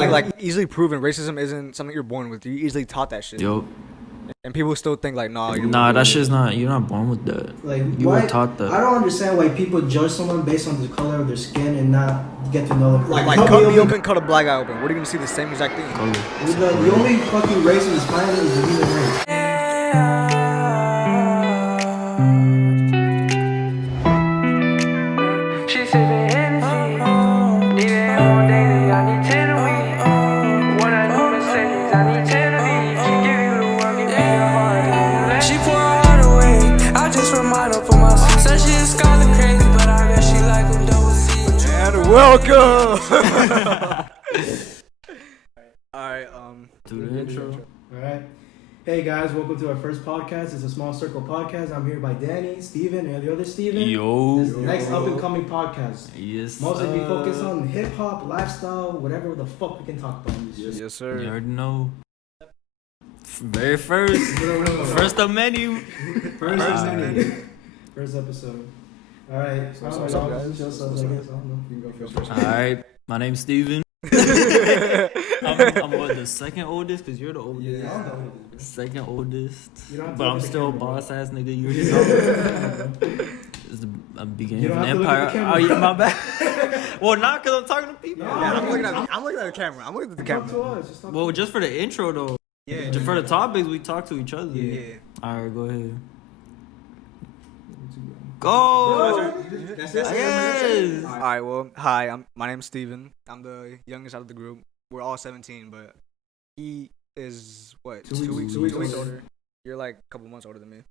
Like easily proven racism isn't something you're born with. You easily taught that shit. Yo. And people still think like, nah, that shit's not. You're not born with that. Like you were taught that. I don't understand why people judge someone based on the color of their skin and not get to know them. Like cut me open, cut a black guy open. What are you gonna see the same exact thing? The only fucking race in this planet is the human race. Welcome. Alright, do the intro. Alright. Hey guys, welcome to our first podcast. It's a Small Circle podcast. I'm here by Danny, Steven, and the other Steven. Yo. This is the next up and coming podcast. Yes. Mostly be focused on hip hop, lifestyle, whatever the fuck we can talk about. Yes, sir. You already know. Very first. First of many. First episode. Alright. What's up, guys? Alright. My name's Steven. I'm what, the second oldest? Because you're the oldest. Yeah, I'm the oldest. Second oldest. But I'm still a boss ass nigga. You already know. It's the beginning of an empire. Oh, yeah, my bad. Well, not because I'm talking to people. Yeah, I'm looking at the camera. I'm looking at the camera. Well, just for the intro, though. Yeah. Just for the topics, we talk to each other. Yeah. Alright, go ahead. Go! Yes! Alright, well, hi, my name's Steven. I'm the youngest out of the group. We're all 17, but he is, what, two weeks older. You're like a couple months older than me.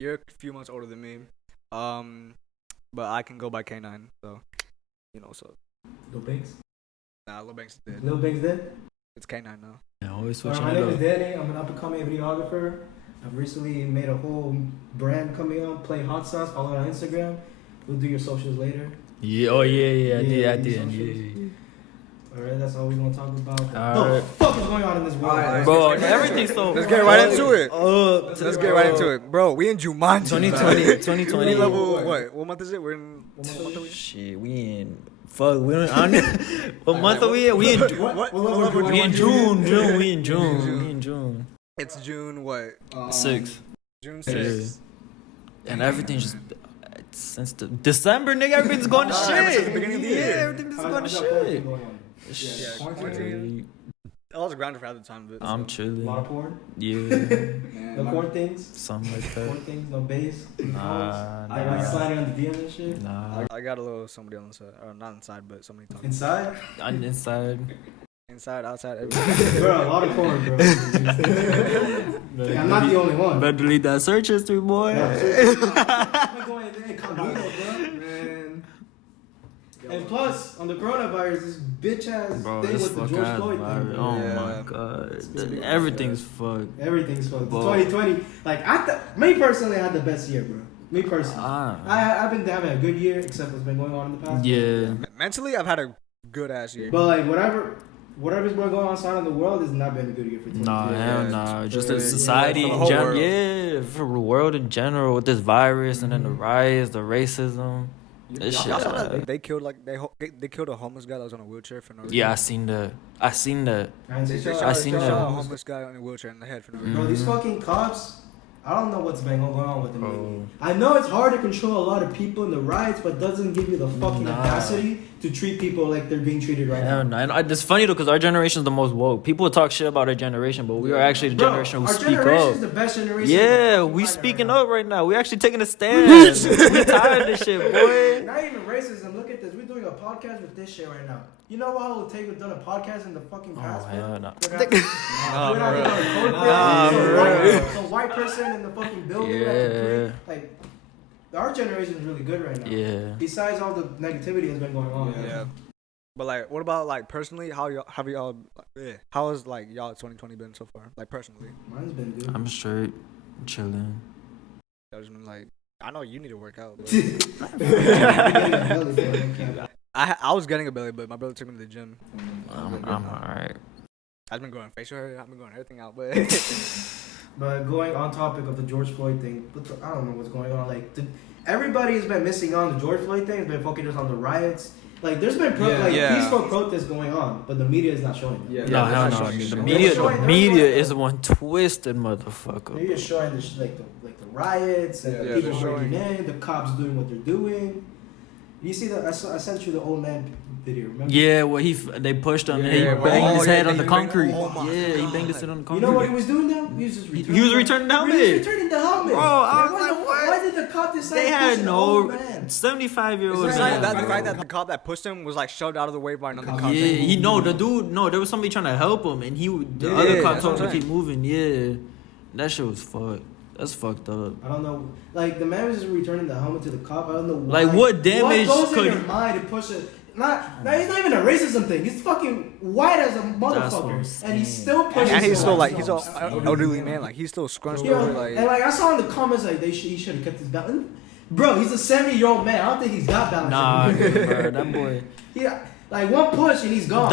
You're a few months older than me. But I can go by K9, so, you know, so. Lil Banks? Nah, Lil Banks is dead. Lil Banks dead? It's K9 now. Yeah, always switching My it name up. is Danny. I'm an up-and-coming videographer. I've recently made a whole brand coming up, Play Hot Sauce. Follow it on Instagram. We'll do your socials later. Yeah, oh yeah, I did. Yeah. Alright, that's all we're gonna talk about. What the Alright. fuck is going on in this world? Alright, Bro, everything's so. Let's get right into it. Let's get right into it. Bro, we in Jumanji. 2020. Level, what month is it? We're in... What month are we in? Shit, we in. Fuck, we don't. What month are we in? We in. We in June. We in June. It's June what? 6th. June 6th. And everything's just. Since the December, nigga, everything's going to shit. Ever since the beginning of the year. Yeah, everything's going to shit. Yeah, quarantine. I was grounded for half the time, but I'm A chilling. lot of porn? Yeah. No porn things? Something like Porn that. things? No bass? Nah. I like sliding on the DM and shit? Nah. I got a little somebody on the side. Or not inside, but somebody talking. Inside? I'm inside. Inside, outside, everything. Bro, a lot of porn, bro. Yeah, I'm not the only one. Better delete that search history, boy. I'm going in incognito, bro. Man. And plus, on the coronavirus, this bitch ass Bro, thing this with the fuck George ass Floyd virus. thing. Oh Yeah. my god. Everything's fucked. Everything's fucked. Bro. 2020, like me personally, I had the best year, bro. Me personally, I've been having a good year, except what's been going on in the past. Yeah. Mentally, I've had a good ass year. But like whatever's been going on outside in the world has not been a good year for 2020. Nah, hell Yeah, nah. Just for the the- society for the in whole general. world. Yeah, for the world in general with this virus and then the riots, the racism. This shit. Y'all saw that? They killed they killed a homeless guy that was on a wheelchair for no reason. Yeah, I seen that. I ain't They say I seen shot that. a homeless guy on a wheelchair in the head for no reason. Bro, these fucking cops, I don't know what's been going on with them. Bro. lately. I know it's hard to control a lot of people in the riots, but doesn't give you the fucking Nah. audacity to treat people like they're being treated right Hell now. no. And it's funny though, because our generation is the most woke. People talk shit about our generation, but we are actually the Bro, generation who our speak generation up. is the best generation. Yeah, on the we planet speaking right up right now. We actually taking a stand. We tired of this shit, boy. now. Not even racism. Look at this. We're doing a podcast with this shit right now. You know how it would take to done a podcast in the fucking past? Oh, hell no. Some white person in the fucking building. Yeah. Like, our generation is really good right now. Yeah. Besides all the negativity that's been going on. Yeah. But like, what about like personally? How has like y'all 2020 been so far? Like personally, Mine's been good. I'm straight. Chilling. y'all just been like, I know you need to work out. But I was getting a belly, but my brother took me to the gym. I'm alright. I've been going facial hair. I've been going everything out, but But going on topic of the George Floyd thing, I don't know what's going on. Like, everybody has been missing on the George Floyd thing. Has been focused on the riots Like, there's been peaceful protests going on, but the media is not showing them. Yeah, no, hell no. The media is the one twisted motherfucker. They're just showing the riots and the people breaking in, the cops doing what they're doing. You see that? I sent you the old man video. Remember? Yeah, well, they pushed him and he banged his head on the concrete. He banged his head on the concrete. You know what he was doing now? He was just returning. He was returning the helmet. He was returning the helmet. Bro, I was like, what? Why did the cop decide? They to had push no The 75-year-old. fact that the cop that pushed him was like shoved out of the way by another cop. Yeah, the dude. No, there was somebody trying to help him, and the other cop told him to keep moving. Yeah, that shit was fucked. That's fucked up. I don't know. Like, the man was just returning the helmet to the cop. I don't know why. Like, what damage what goes in your mind to push it? He's not even a racism thing. He's fucking white as a motherfucker, and he's still pushing. And he's still like he's an elderly man. Like, he's still scrunched over. Like, and like I saw in the comments, like he should have kept his balance. Bro, he's a 70-year-old man. I don't think he's got balance. Nah, bro, that boy. Yeah, like one push and he's gone.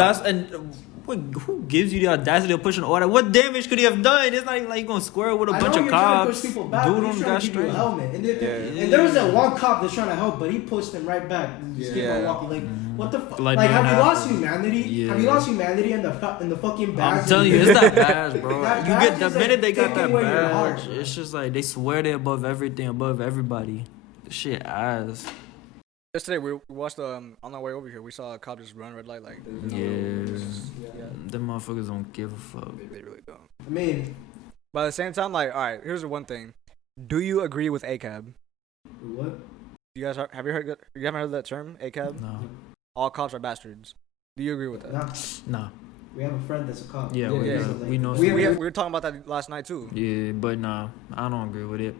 Who gives you the audacity of pushing order? What damage could he have done? It's not even like you're gonna square with a bunch of cops. Dude on the got straight. And there was that one cop that's trying to help, but he pushed him right back. Just keep on walking. Like, what the fuck? Like have you lost humanity? Yeah. Have you lost humanity in the fucking badge? I'm telling you, it's that badge, bro. That you get the badge is, minute they got that badge, heart, it's just like they swear they're above everything, above everybody. The shit ass. Yesterday we watched on our way over here. We saw a cop just run red light. Like, them motherfuckers don't give a fuck. They really don't. I mean, but at the same time, like, all right, here's the one thing. Do you agree with ACAB? What? You guys have you haven't heard that term, ACAB? No. All cops are bastards. Do you agree with that? Nah. We have a friend that's a cop. Yeah, we know. We were talking about that last night too. Yeah, but nah, I don't agree with it.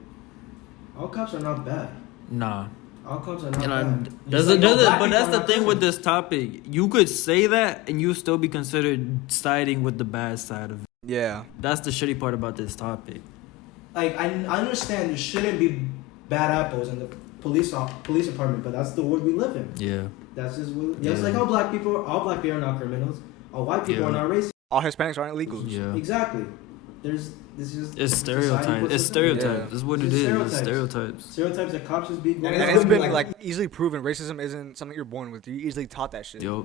All cops are not bad. Nah. All cops are not bad. But that's the thing with this topic. You could say that and you still be considered siding with the bad side of it. Yeah. That's the shitty part about this topic. Like, I understand there shouldn't be bad apples in the police department, but that's the world we live in. Yeah. That's just like all black people are not criminals. All white people are not racist. All Hispanics aren't illegals. Yeah. Exactly. It's stereotypes. It's stereotypes. Yeah. That's what it is. It's stereotypes. Stereotypes that cops just be going. And it's been like easily proven racism isn't something you're born with. You easily taught that shit. Yup.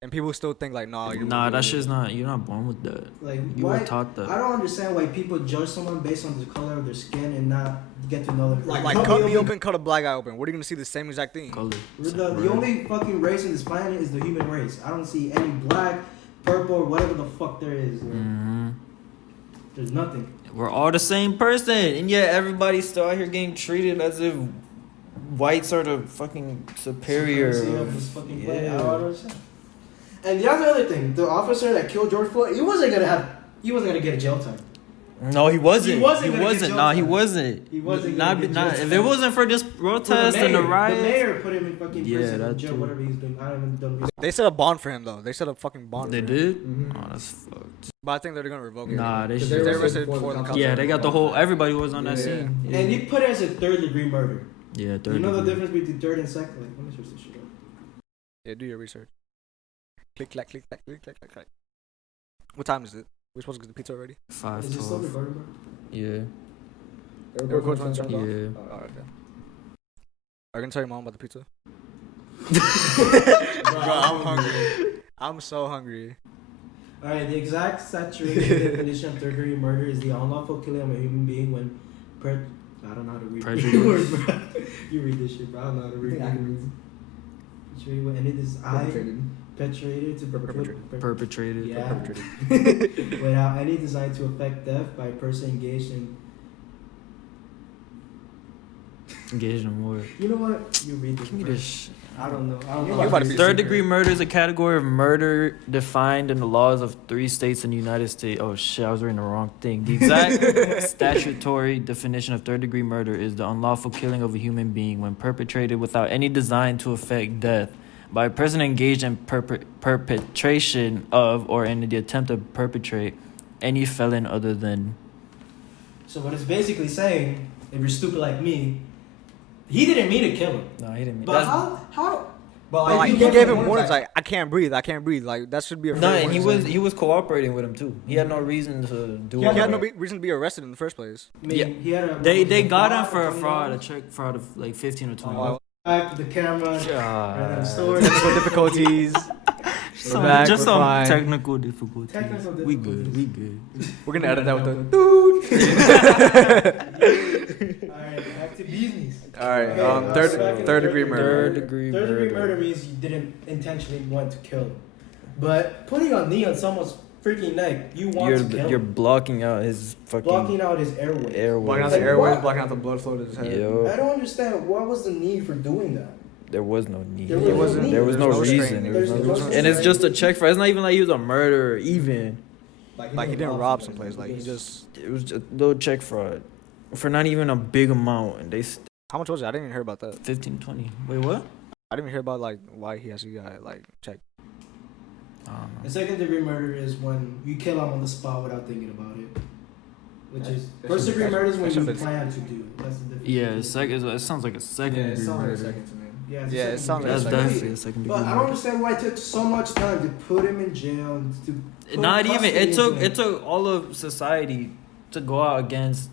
And people still think like, that shit's not. You're not born with that. Like, you were taught that. I don't understand why people judge someone based on the color of their skin and not get to know them. Like cut me open, cut a black guy open. What are you gonna see the same exact thing? Color. The only fucking race in this planet is the human race. I don't see any black, purple, or whatever the fuck there is. Mm-hmm. There's nothing. We're all the same person, and yet everybody's still out here getting treated as if whites are the fucking superior. And the other thing, the officer that killed George Floyd, he wasn't gonna get a jail time. No, he wasn't. He wasn't. He wasn't. He wasn't. If it wasn't for this protest and the riots, the mayor put him in fucking prison or jail, whatever he's been. I haven't done research. They set a bond for him though. They set a fucking bond. They for did. Him. Oh, that's fucked. But I think they're gonna revoke it. Nah, they should. They arrested before the cops. Yeah, they got the whole. Everybody was on that scene. Yeah. And he put it as a third-degree murder. Yeah, third. You know the difference between third and second? Like, let me search this shit up. Yeah, do your research. Click, clack, click, clack, click, clack, click, clack. What time is it? We're supposed to get the pizza already? 5:12. Is it still recording, bro? Yeah. It records when it's turned off? Yeah. Alright, okay. Are you gonna tell your mom about the pizza? Bro, I'm hungry. I'm so hungry. Alright, the exact saturated definition of third-degree murder is the unlawful killing of a human being when I don't know how to read the words, bro. You read this shit, bro. I don't know how to read it. And it is perpetrated. Yeah. Perpetrated. Without any design to affect death by a person engaged in war. You know what? You read this. Give me this shit. I don't know. Third-degree murder is a category of murder defined in the laws of 3 states in the United States. Oh shit, I was reading the wrong thing. The exact statutory definition of third-degree murder is the unlawful killing of a human being when perpetrated without any design to affect death by a person engaged in perpetration of or in the attempt to perpetrate any felon other than. So what it's basically saying, if you're stupid like me, he didn't mean to kill him. No, he didn't mean. But how? But like, he gave him warnings like, I can't breathe. Like, that should be a. No, and he was cooperating with him too. He had no reason to do it. He had no reason to be arrested in the first place. I mean, yeah, they got him for a fraud, a check fraud of like 15 or 20. Back to the camera. And then storage. Technical difficulties. We're back, Just we're some fine. technical difficulties. We good. We're gonna edit that with the Alright, back to business. Alright, Okay, third degree murder. Third degree murder means you didn't intentionally want to kill. But putting a knee on someone's freaking neck, you want to kill. You're blocking out his fucking blocking out his airways. Blocking out the airways, blocking out the blood flow to his head. Yo, I don't understand what was the need for doing that. there was no need. There was no need. There was no There was no reason. strain. There's no And it's strain. just a check for. It's not even like he was a murderer. Even Like he didn't rob someplace. Like he just. it was just a little check fraud for not even a big amount, and they How much was it? I didn't even hear about that. 15, 20. Wait, what? I didn't even hear about like why he has to get like checked. I don't know. The second degree murder is when you kill him on the spot without thinking about it. Which is first degree murder is when you plan to do. That's the difference. Yeah, it sounds like a second degree murder. Yeah, it's Yeah, a it second sounds degree like That's a murder. definitely a second degree But I don't murder. understand why it took so much time to put him in jail. And to put Not even. custody It into him. took all of society to go out against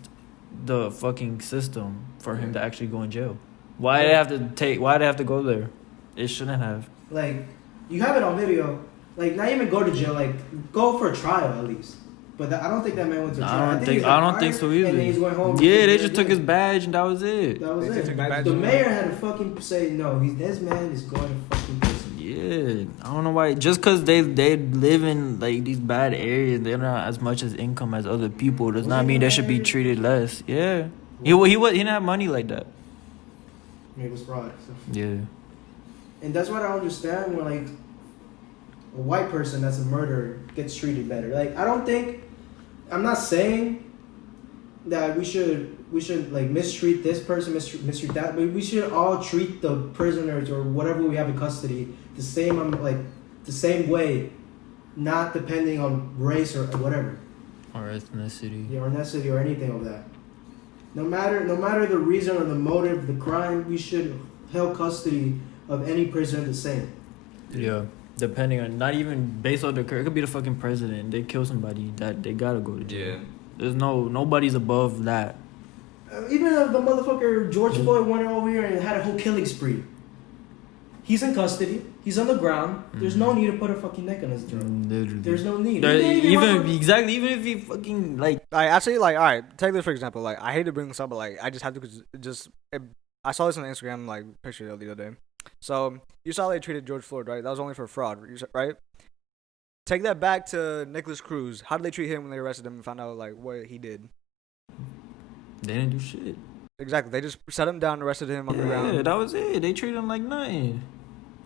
the fucking system for him to actually go in jail. Why did they have to take? Why did they have to go there? It shouldn't have. Like, you have it on video. Like, not even go to jail. Like, go for a trial at least. But I don't think that man went to trial. I don't he's think so fired, either. And then he's going home. Yeah, they just took his badge and that was it. That was They it. took the badge The and- mayor had to fucking say no. This man is going to fucking prison. Yeah, I don't know why. Just because they live in like these bad areas, they don't have as much as income as other people. Does not mean they should be treated less. Yeah, he didn't have money like that. It was fraud. So. Yeah, And that's what I don't understand when like a white person that's a murderer gets treated better. Like I'm not saying that we should like mistreat this person, mistreat that, but we should all treat the prisoners or whatever we have in custody the same way, not depending on race or whatever. or ethnicity. Or ethnicity or anything of that. No matter the reason or the motive, the crime, we should hold custody of any prisoner the same. Yeah, depending on not even based on the it could be the fucking president. They kill somebody that they gotta go to jail. Yeah. There's nobody's above that. Even if the motherfucker George Floyd went over here and had a whole killing spree. He's in custody. He's on the ground. There's no need to put a fucking neck on his throat. Literally. There's no need. Even if he fucking like. I actually like. All right, take this for example. Like I hate to bring this up, but like I just have to because I saw this on Instagram like picture the other day. So you saw they treated George Floyd, right? That was only for fraud, right? Take that back to Nicholas Cruz. How did they treat him when they arrested him and found out like what he did? They didn't do shit. Exactly. They just set him down, arrested him on the Yeah, ground. that was it. They treated him like nothing.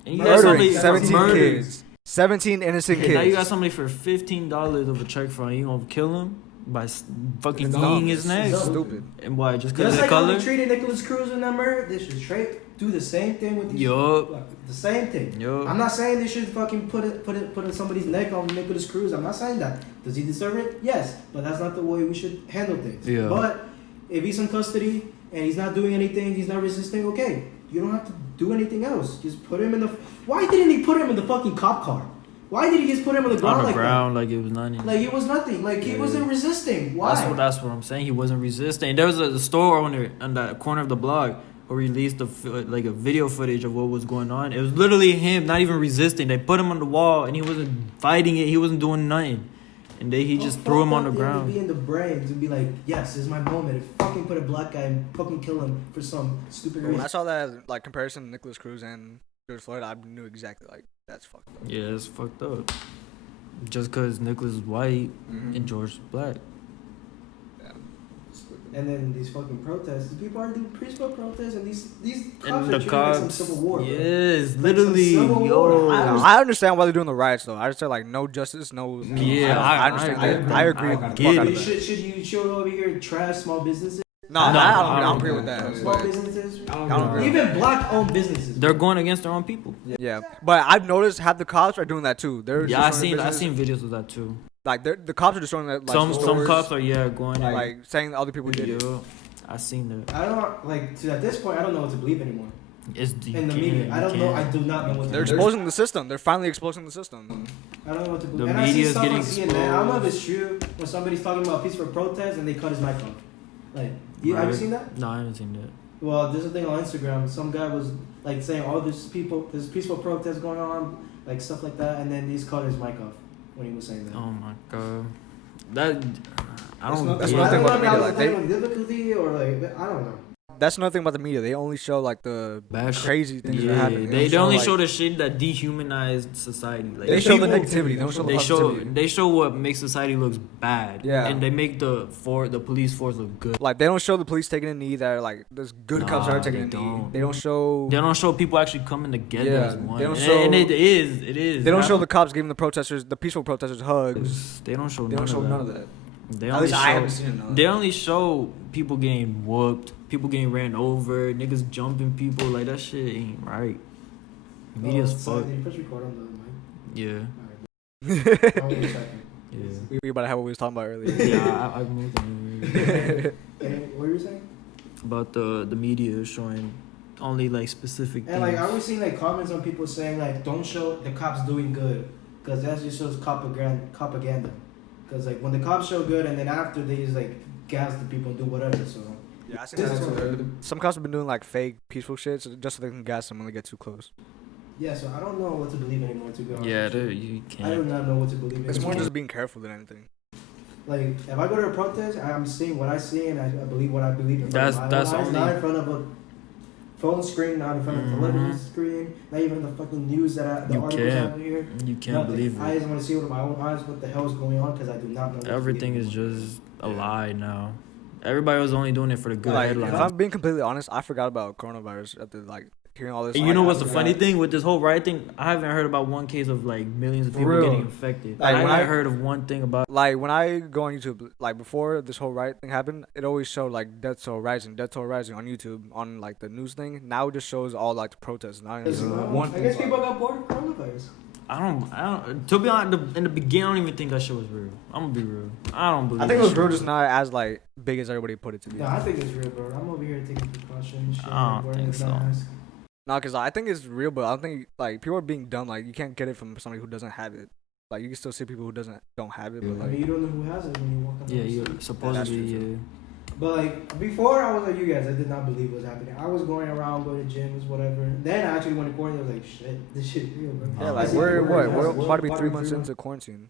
And you got Murdering somebody 17 murdered. kids. 17 innocent And kids. now you got somebody for $15 of a check fraud. You gonna kill him by fucking It's kneeing dumb. his neck? It's stupid. And why? Just because Just of the like how color? they treated Nicholas Cruz in that murder, they should do the same thing with these. Yup. The same thing. Yup. I'm not saying they should fucking put in somebody's neck on Nicholas Cruz. I'm not saying that. Does he deserve it? Yes, but that's not the way we should handle things. Yeah. But if he's in custody and he's not doing anything, he's not resisting. Okay, you don't have to do anything else. Just put him in the. Why didn't he put him in the fucking cop car? Why did he just put him on the ground On the like ground, like it was nothing. that? Like it was nothing. Like he Yeah. wasn't resisting. Why? That's what I'm saying. He wasn't resisting. There was a store on that corner of the block who released a video footage of what was going on. It was literally him, not even resisting. They put him on the wall and he wasn't fighting it. He wasn't doing nothing. And he just threw him on the To ground. be in the brain to be like, yes, this is my moment. If fucking put a black guy and fucking kill him for some stupid When reason. I saw that like comparison to Nicholas Cruz and George Floyd, I knew exactly like that's fucked up. Yeah, it's fucked up. Just because Nicholas is white and George is black. And then these fucking protests, the people are doing peaceful protests, and these cops And are the treating it like some cops. civil war. bro. Yes, Like literally. some civil Yo. war. I understand why they're doing the riots though. I just say like no justice, no. Yeah, I understand. I agree. I with get fuck out it. of that. Should you show over here trash small businesses? No, No, I don't agree with that. Small but- businesses? I don't agree. Even black owned businesses. They're going against their own people. Yeah, but I've noticed half the cops are doing that too. They're Yeah, I destroying seen businesses. videos of that too. Like the cops are destroying that. Like, Some stores, cops are going like saying other people did it. Yeah, I seen that. I don't like at this point. I don't know what to believe anymore. It's In the media, I don't know. I do not know what to They're believe. exposing the system. They're finally exposing the system. I don't know what to believe. The And I see media's stuff on getting CNN. I don't know if exposed. it's true when somebody's talking about peaceful protest and they cut his mic off. Like, have you seen that? No, I haven't seen that. Well, there's a thing on Instagram. Some guy was like saying, "Oh, there's peaceful protest going on, like stuff like that," and then he's cut his mic off when he was saying that. Oh my god, that I don't. That's yeah. one thing about the I media. don't know Like if they, that was difficulty or like I don't know. that's another thing about the media. They only show like the Bad shit. crazy things that Yeah, happen. they don't only like, show the shit that dehumanized society. Like They show the people- negativity. They don't show the they show positivity. they show what makes society looks bad. Yeah. and they make the police force look good. Like they don't show the police taking a knee. That are, like there's good cops that are Nah, taking a they knee. don't. They don't show. They don't show people actually coming together Yeah, as one. they don't and, show- and it is. They don't show the cops giving the peaceful protesters hugs. They don't show. They don't show none of that. They At only least show, I haven't seen none. They only show people getting whooped, people getting ran over, niggas jumping people. Like that shit ain't right. Media's fucked. Did you press record on the mic? Yeah, Alright. Wait a second. yeah. We about to have what we was talking about earlier. Yeah, I moved on. And what were you saying? About the media showing only like specific And things. like, I was seeing like comments on people saying like, don't show the cops doing good, because that just shows propaganda. Because like when the cops show good, and then after they just like gas the people and do whatever. So Yeah, I seen that too. Some cops have been doing like fake peaceful shit just so they can gas them when they get too close. yeah, so I don't know what to believe anymore. To be honest, Yeah, with you. you I do can't. not know what to believe. It's more anymore. just being careful than anything. Like if I go to a protest, I'm seeing what I see and I believe what I believe. In front of my That's own eyes, only- not in front of a phone screen, not in front of a television screen, not even the fucking news that the You articles can't. have here. You can't Nothing. believe I it. just want to see with my own eyes what the hell is going on, because I do not know. What to Everything believe is anymore. just a lie now. Everybody was only doing it for the good Like, if headlines. I'm being completely honest, I forgot about coronavirus after like hearing all this. And like, you know I what's the forgot. funny thing with this whole riot thing? I haven't heard about one case of like millions of For people real. getting infected. Like, I when haven't I- heard of one thing about. Like when I go on YouTube, like before this whole riot thing happened, it always showed like death toll rising on YouTube on like the news thing. Now it just shows all like the protests. Not It's, even one I thing guess about people it. got bored of coronavirus. I don't. To be honest, in the beginning, I don't even think that shit was real. I'm gonna be real. I don't believe. I think it that was real, shit just not as like big as everybody put it to be. No, I think it's real, bro. I'm over here taking precautions, shit, I don't wearing think the so. mask. No, because I think it's real, but I don't think like people are being dumb. Like you can't get it from somebody who doesn't have it. Like you can still see people who don't have it, but I like mean, you don't know who has it when you walk on Yeah, the you street. supposedly true, yeah. But like before, I was like you guys. I did not believe what was happening. I was going around, going to gyms, whatever. Then I actually went to quarantine. I was like, shit, this shit real, bro. yeah, I like see we're people what? wearing We're masks. about to be What, 3 months into quarantine.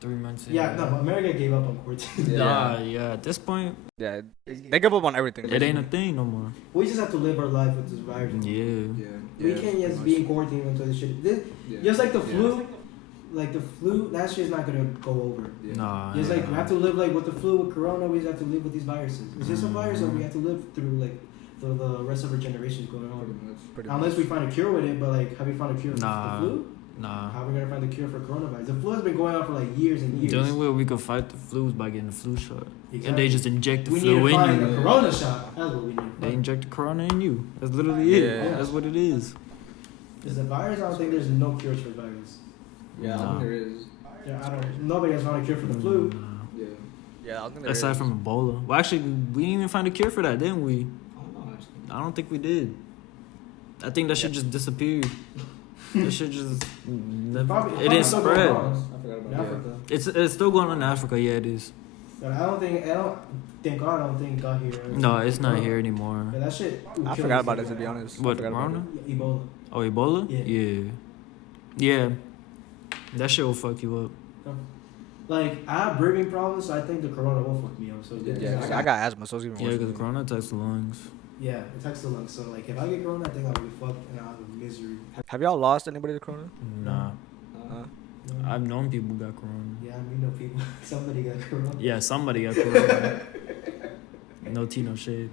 3 months. Yeah, no, America gave up on quarantine. Yeah. Nah, yeah. At this point, Yeah, they give up on everything. it ain't a thing no more. We just have to live our life with this virus. Yeah. We can't just be in quarantine until this shit. Just like the flu, last year's not gonna go over. Nah. Just like we have to live like with the flu, with corona, we just have to live with these viruses. It's just a virus that we have to live through like for the rest of our generations going on. Pretty Unless much. we find a cure with it, but like have we found a cure for Nah. the flu? Nah. How are we gonna find a cure for coronavirus? The flu has been going on for like years and years. The only way we could fight the flu is by getting the flu shot. And Exactly. they just inject the we need flu to find in a you. corona shot. That's what we need. They inject the corona in you. That's literally it. Yeah. That's what it is. Is the virus? I don't think there's no cures for virus. Yeah, I Nah. think there is. Yeah, I don't. Nobody has found a cure for the flu. Nah. Yeah, yeah, I think there Aside is. from Ebola. Well, actually, we didn't even find a cure for that, didn't we? I don't think we did. I think that shit just disappeared. That shit just Probably- it didn't still going spread. on I forgot in about Africa. It's still going on in Africa. Yeah, it is. But I don't think thank God I don't think it got here. No, it's not here anymore. But that shit. I forgot about it, to be honest. What, I forgot about Corona? it. Ebola. Oh, Ebola? Yeah. Yeah. That shit will fuck you up. Like I have breathing problems, so I think the corona will fuck me up. So Yeah, 'cause I got asthma, so it's even Yeah, worse. because for me. Corona attacks the lungs. yeah, it affects the lungs. So like if I get corona, I think I'll be fucked and I'll have misery. Have y'all lost anybody to corona? Nah. Uh, I've known people who got Corona. Yeah, we know people. Somebody got corona. Yeah, somebody got Corona. No tea, no shade.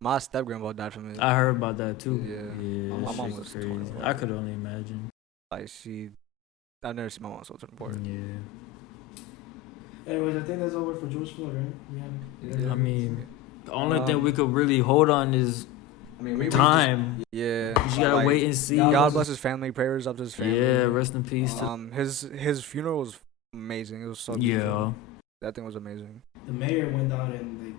my step grandpa died from it. I heard about that too. Yeah. Yeah, My mom shit's was crazy. 24. I could only imagine. Like I've never seen my mom so important. Yeah. Anyways, I think that's over for George Floyd, right? I mean, the only thing we could really hold on is time. Yeah. You just gotta Like, wait and see. God bless his family. Prayers up to his family. Yeah, rest in peace. To, His funeral was amazing. It was so yeah, beautiful. That thing was amazing. The mayor went down and like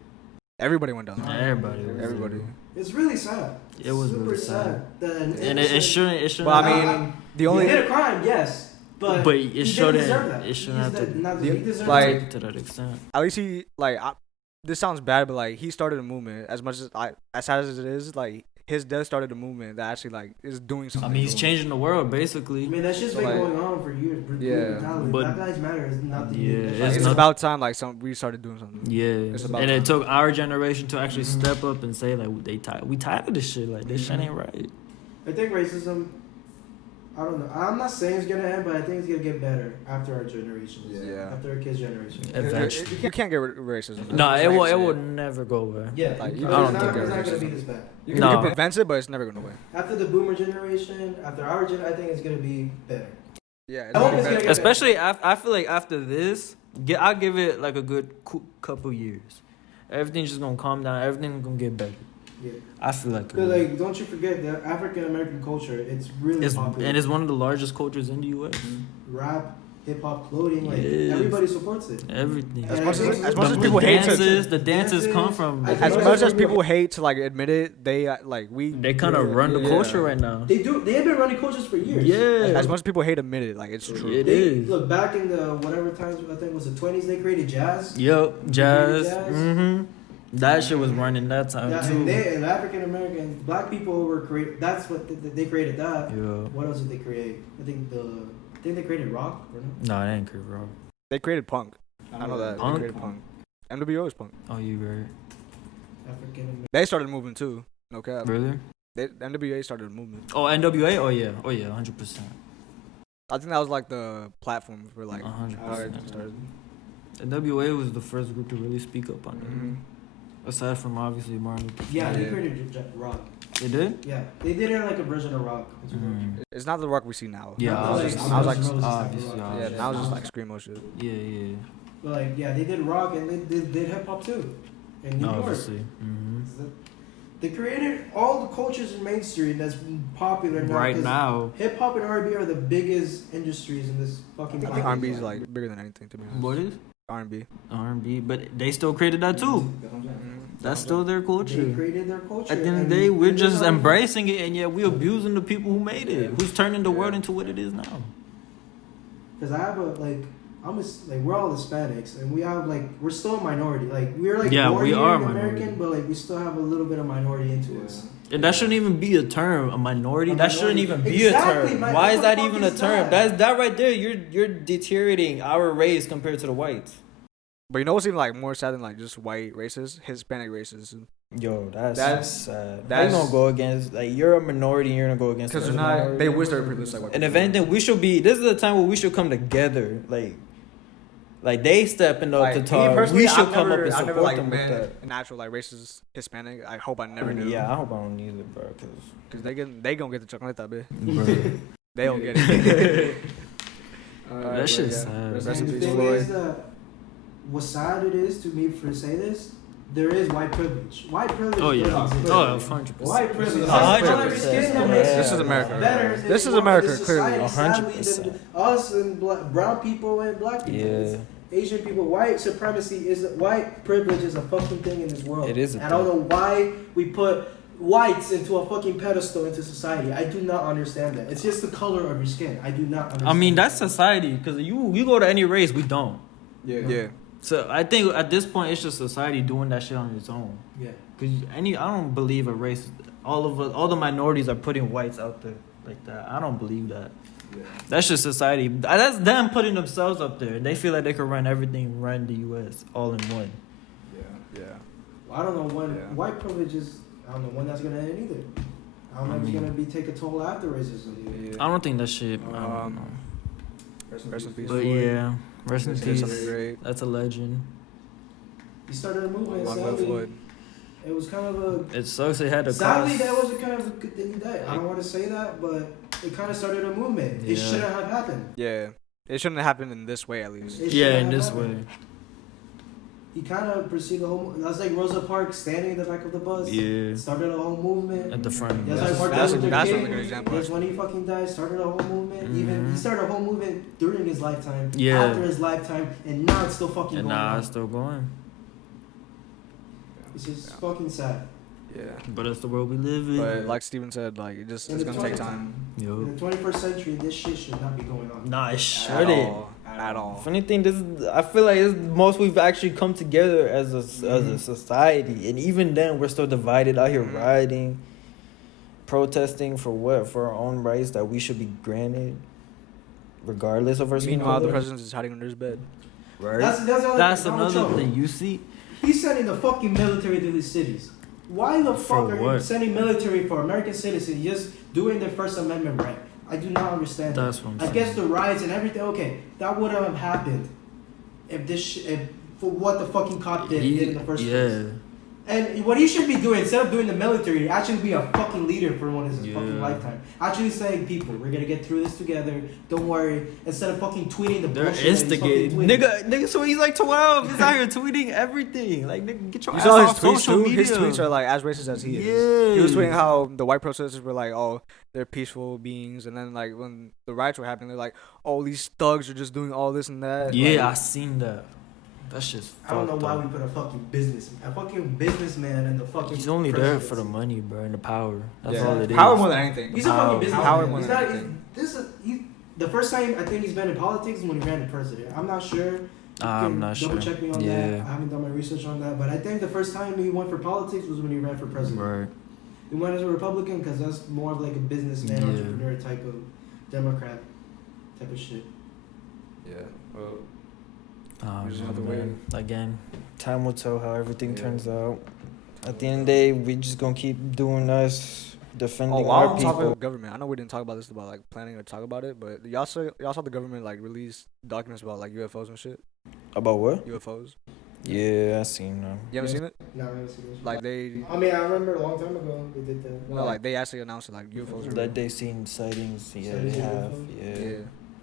Everybody went down there. everybody. was Everybody. there. it's really sad. It was Super really sad. And it shouldn't. Well, I mean, the only he did a crime, yes, but But he it didn't shouldn't. deserve that. It shouldn't have to. Not, The- he deserved like- it. To that extent. at least he like this sounds bad, but like he started a movement. As much as sad as it is, like his death started a movement that actually like is doing something. I mean, he's changing the world I basically. mean, that shit's been going on for years. Yeah. Black Lives Matter is nothing. Yeah, It's about time like we started doing something. Yeah, It's about and time. it took our generation to actually step up and say like we tired of this shit. Like this shit ain't right. I think racism. I don't know. I'm not saying it's gonna end, but I think it's gonna get better after our generations. Yeah. After our kids' generation. Eventually. You can't get rid of racism. No, it will never go away. Yeah. Like, It's I not don't think gonna be this bad. You No. can prevent it, but it's never gonna win. After the boomer generation, after our gen, I think it's gonna be better. Yeah. I hope it's gonna get Especially I feel like after this, I'll give it like a good couple years. Everything's just gonna calm down. Everything's gonna get better. Yeah. I feel like. Because like, don't you forget the African American culture? It's really popular. And it's one of the largest cultures in the U.S. Rap, hip hop, clothing, like Yes. everybody supports it. Everything. As much as The people hate dances, to, the dances come from. as much as people hate to like admit it, they like we. They kind of run the culture right now. They do. They have been running cultures for years. Yeah. As much as people hate to admit it, like it's true. It They, is. look back in the whatever times, I think it was the 20s. They created jazz. Yep, jazz. Jazz. Mm-hmm. That shit was running that time Yeah, too. and African Americans, black people were created. That's what they created. That. Yeah. What else did they create? I think they created rock. Or no? No, that ain't correct, bro. They created punk. I know that. Punk? They created punk. NWO is punk. Oh, you right. African American. They started a movement too. No cap. Really? NWA started a movement. Oh, NWA? Oh, yeah. 100%. I think that was like the platform for like 100%. how it started. NWA was the first group to really speak up on it. Mm-hmm. Aside from obviously Martin Luther King. Yeah, they Yeah. created rock. They did? Yeah, they did it like a version of rock. It's not the rock we see now. Yeah, Not I was like- just- I was like, obviously, yeah, now it's just like screamo shit. Yeah. But like, yeah, they did rock and they did hip hop too. In New York. Obviously. Mm-hmm. They created all the cultures in Main Street that's popular now. Right 'cause now. hip hop and R&B are the biggest industries in this fucking. I think R&B is like bigger than anything to me. What is? R&B. R&B, but they still created that too. That's still their They culture. created their culture. At the end of and the day, we're this just is how- embracing it, and yet we're abusing the people who made it, who's turning the world into what it is now. Cause I have we're all Hispanics and we have we're still a minority. Like we're like Yeah, born we here are a American, minority. but like we still have a little bit of minority into us. And that shouldn't even be a term, a minority. A That shouldn't minority. even be Exactly, a term. man. Why is What that the even fuck a is term? that? That right there, you're deteriorating our race compared to the whites. But you know what's even like more sad than like just white races? Hispanic races. Yo, that's That's- sad. that's- How you gonna go against you're a minority and you're gonna go against Because the they're other not. minority? They wish they were privileged like white And if people. anything, we should be. This is the time where we should come together. Like they stepping up Like, to me talk. personally, We should I've come never, up and I've support never like them with met that. an actual like racist Hispanic. I hope I never do. Yeah, I hope I don't either, bro. Because they gonna get the chocolate that bit. Cause They don't get it. that shit's sad. Rest And in the peace, thing Floyd. is that what sad it is to me for say this, there is white privilege. White privilege. Oh yeah. does exist. Oh, 100%. White privilege. 100%. This is America. Better This is in America, this clearly. society, 100%. sadly, than us and brown people and black people. Yeah. It's Asian people. White supremacy white privilege is a fucking thing in this world. It is a I don't thing. know why we put whites into a fucking pedestal into society. I do not understand that. It's just the color of your skin. I do not understand. I mean, that's society. Cause you go to any race, we don't. Yeah. So I think at this point, it's just society doing that shit on its own. Yeah. Cause I don't believe a race. All the minorities are putting whites out there like that. I don't believe that. Yeah. That's just society. That's them putting themselves up there. They feel like they could run everything, run the U.S. all in one. Yeah. Well, I don't know when Yeah. white privilege is. I don't know when that's gonna end either. I don't know if it's gonna be take a toll after racism. I don't think that shit. I don't know. Rest in peace. But Floyd. yeah, rest in He did something peace. great. That's a legend. He started a movement. Long live Sadly, Floyd. it was kind of a. It sucks. They had to. Sadly, cross. that was a kind of a good thing he died. I don't want to say that, but it kind of started a movement. It Yeah. shouldn't have happened. Yeah. It shouldn't have happened in this way, at least. It Yeah, shouldn't in have this happened. way. He kind of pursued the whole. That's like Rosa Parks standing in the back of the bus. Yeah. Started a whole movement. At the front. That's That's- like Martin that's- Luther that's a King. really good example, That's when he fucking died. Started a whole movement. Even he Mhm. started a whole movement during his lifetime. Yeah. After his lifetime, and now it's still fucking And going nah, on. it's still going. It's just fucking sad. Yeah. But it's the world we live in. But like Steven said, like it's In it's the gonna take 20 time. Yo. In the 21st century, this shit should not be going on. Nah, it At shouldn't. all. At all. Funny thing, I feel like this is the most we've actually come together as a society, and even then we're still divided out here rioting, protesting for what? For our own rights that we should be granted, regardless of our skin Meanwhile, the color. president is hiding under his bed. Right. That's another thing. You see, He's sending the fucking military to these cities. Why the fuck are you sending military for American citizens just doing their First Amendment right? I do not understand. That's what I'm saying. I guess the riots and everything. Okay, that would have happened if for what the fucking cop did in the first place. And what he should be doing, instead of doing the military, actually be a fucking leader for one of his fucking lifetime. Actually saying, people, we're gonna get through this together. Don't worry. Instead of fucking tweeting the they're bullshit. instigating. Nigga, so he's like 12. He's out here tweeting everything. Like, nigga, get your You ass saw his off tweets social too? media. His tweets are like as racist as he is. He was tweeting how the white protesters were like, oh, they're peaceful beings, and then like when the riots were happening, they're like, oh, these thugs are just doing all this and that. Yeah, like, I seen that. That's just I don't know why we put a fucking businessman in the fucking. He's only there for the money, bro, and the power. That's all it is. Power more than anything. He's a fucking businessman. Power more than anything. The first time I think he's been in politics is when he ran for president. I'm not sure. I'm not sure. Double check me on that. I haven't done my research on that, but I think the first time he went for politics was when he ran for president. Right. He went as a Republican because that's more of like a businessman, entrepreneur type of Democrat type of shit. Yeah. Well. Man. Again, time will tell how everything turns out. At the end of the day, we just gonna keep doing us, defending our people. Talking about government, I know we didn't talk about this about like planning or talk about it, but y'all saw the government like release documents about like UFOs and shit. About what? UFOs. Yeah, I seen them. You haven't seen it? No, I haven't seen it. Like they. I mean, I remember a long time ago they did that. No, like they actually announced it, like UFOs. That they seen sightings. Yeah, they have. Yeah.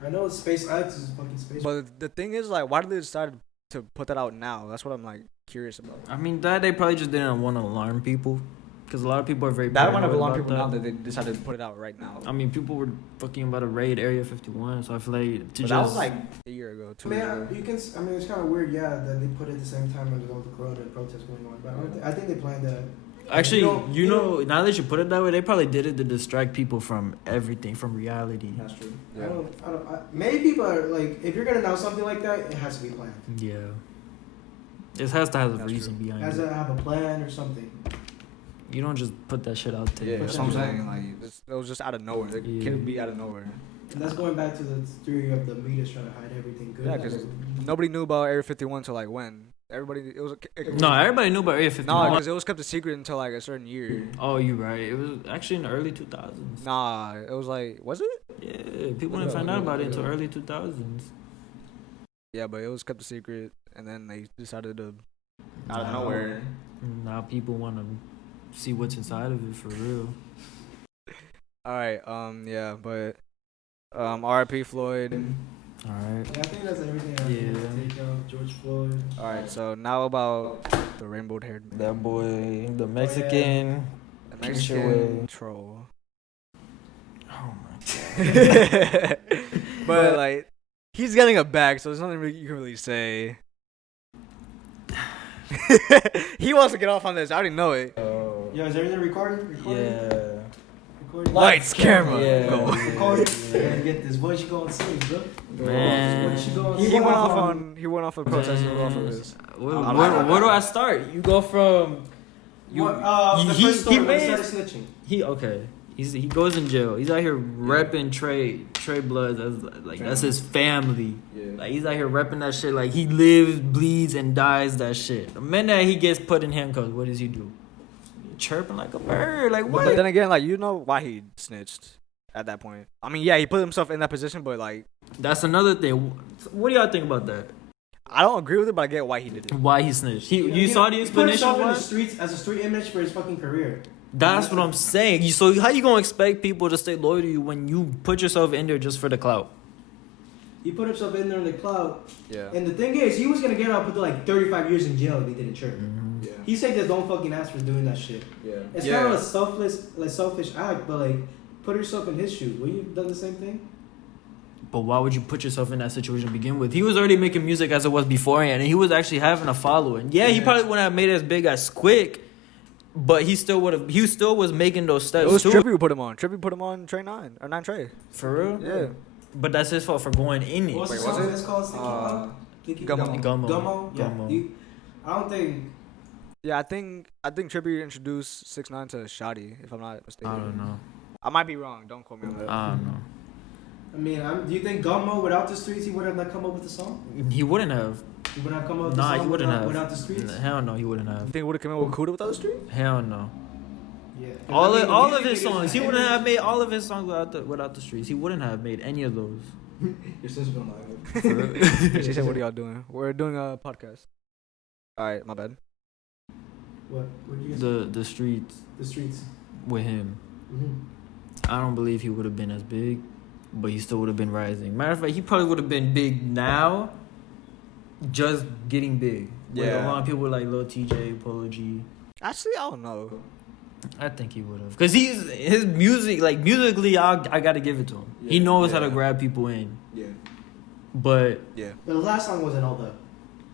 I know it's SpaceX is fucking space. But the thing is, like, why did they decide to put that out now? That's what I'm like curious about. I mean, that they probably just didn't want to alarm people, because a lot of people are very. That might have alarmed about people now that they decided to put it out right now. I mean, people were fucking about to raid Area 51, so I feel like that was like a year ago, 2 years ago. I mean, it's kind of weird, that they put it at the same time as all the corona protests going on. But I think they planned that. Actually, you know, now that you put it that way, they probably did it to distract people from everything, from reality. That's true. Yeah. Many people are like, if you're gonna announce something like that, it has to be planned. Yeah. It has to have a reason behind it. Has to have a plan or something. You don't just put that shit out there. Yeah, that's what I'm saying. Like, it was just out of nowhere. It can't be out of nowhere. And that's going back to the theory of the media trying to hide everything good. Yeah, because nobody knew about Area 51 till like when. Everybody everybody knew about Area 51. No, because it was kept a secret until like a certain year. Oh, you're right. It was actually in the early 2000s. Nah, it was like, was it? Yeah, people didn't find out about it until early 2000s. Yeah, but it was kept a secret, and then they decided to out of nowhere. Now people want to see what's inside of it for real. All right, yeah, but R.I.P. Floyd. All right. Yeah, I think that's everything. I take out George Floyd. All right, so now about the rainbow-haired man. That boy, the Mexican, the Mexican troll. Oh my god. But like, he's getting a bag, so there's nothing you can really say. He wants to get off on this. I already know it. Yo, is everything recorded? Yeah. Lights, camera, go. Recorded. Yeah, get this. What you gonna say, bro? Man. What you gonna He say? went off of protest. He went off of this. Where do I start? You go from. The first story, when he started snitching. He goes in jail. He's out here repping Trey Bloods as like that's his family. Yeah. Like he's out here repping that shit. Like he lives, bleeds, and dies that shit. The minute he gets put in handcuffs, what does he do? Chirping like a bird. Like what? But then again, like you know why he snitched at that point. I mean, yeah, he put himself in that position, but like that's another thing. What do y'all think about that? I don't agree with it, but I get why he did it. Why he snitched? You saw the explanation. He put himself in the streets as a street image for his fucking career. That's what I'm saying. So how you gonna expect people to stay loyal to you when you put yourself in there just for the clout? He put himself in there in the clout. Yeah. And the thing is, he was gonna get up to like 35 years in jail if he didn't chirp. Mm-hmm. Yeah. He said just don't fucking ask for doing that shit. Yeah. It's kind of a selfish act, but like, put yourself in his shoes. Would you have done the same thing? But why would you put yourself in that situation to begin with? He was already making music as it was beforehand, and he was actually having a following. Yeah, he probably wouldn't have made it as big as Quick, but he still would have. He still was making those steps. It was Trippie who put him on. Trippie put him on Trey 9 or 9 Trey. For real? Yeah. but that's his fault for going in it. What's the Wait, song was it? that's called? Gummo. Gummo. Yeah. Gummo. I don't think. Yeah, I think Trippie introduced 6ix9ine to Shotty, if I'm not mistaken. I don't know. I might be wrong. Don't quote me on that. I don't know. I mean, do you think Gummo without the streets he would have not come up with the song? He wouldn't have. He would not come up with the Nah, song he wouldn't have. without the streets. Hell no, he wouldn't You have. think it would have come in with Kuda without the street? Hell no. Yeah. All I mean, of music his is songs, he just wouldn't image. have made all of his songs without the streets. He wouldn't have made any of those. Your sister gonna lie. She said, "What are y'all doing? We're doing a podcast." All right, my bad. What? What did you say? The streets The streets. with him. Mm-hmm. I don't believe he would have been as big, but he still would have been rising. Matter of fact, he probably would have been big now, just getting big. With Yeah. a lot of people like Lil TJ, Polo G. Actually, I don't know. I think he would have, cause his music, like musically, I gotta give it to him. He Yeah. knows how to grab people in. Yeah. But Yeah. But the last song wasn't all that.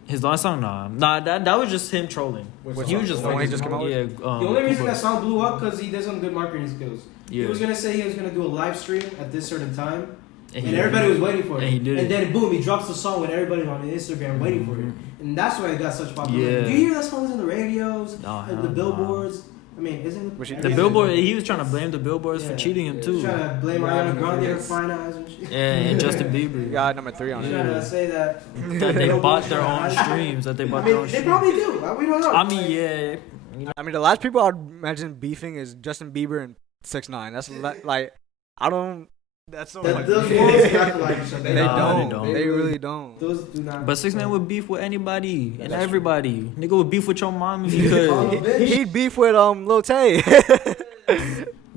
his last song, nah, that was just him trolling. Which He was song? just The one like, he just came out with? yeah. The only reason people- that song blew up because he did some good marketing skills. yeah. He was gonna say he was gonna do a live stream at this certain time, and he- everybody was waiting for it. and he did And it. then boom, he drops the song with everybody on Instagram waiting for it, and that's why it got such popularity. Yeah. Do you hear that song's in the radios, Oh, and hell the no. billboards? I mean, isn't Which he- The billboard, he was trying to blame the billboards Yeah. for cheating him He's too. trying to blame Yeah, Ariana I Grande her guess. fine eyes and shit. And Justin He Bieber. got number 3 on He's it. trying to say that That they No bought bullshit. their own streams. That they I bought their own mean, they streams. probably do. We don't know. I mean, yeah. I mean, the last people I'd imagine beefing is Justin Bieber and 6ix9ine. That's like, I don't. That's so. That, like, those worlds have to like each other. they Nah, don't. they don't. They really don't. Those do not. But 6ix9ine would beef with anybody and That's everybody. Nigga would beef with your mom if he Call could. him bitch. He'd beef with Lil Tay.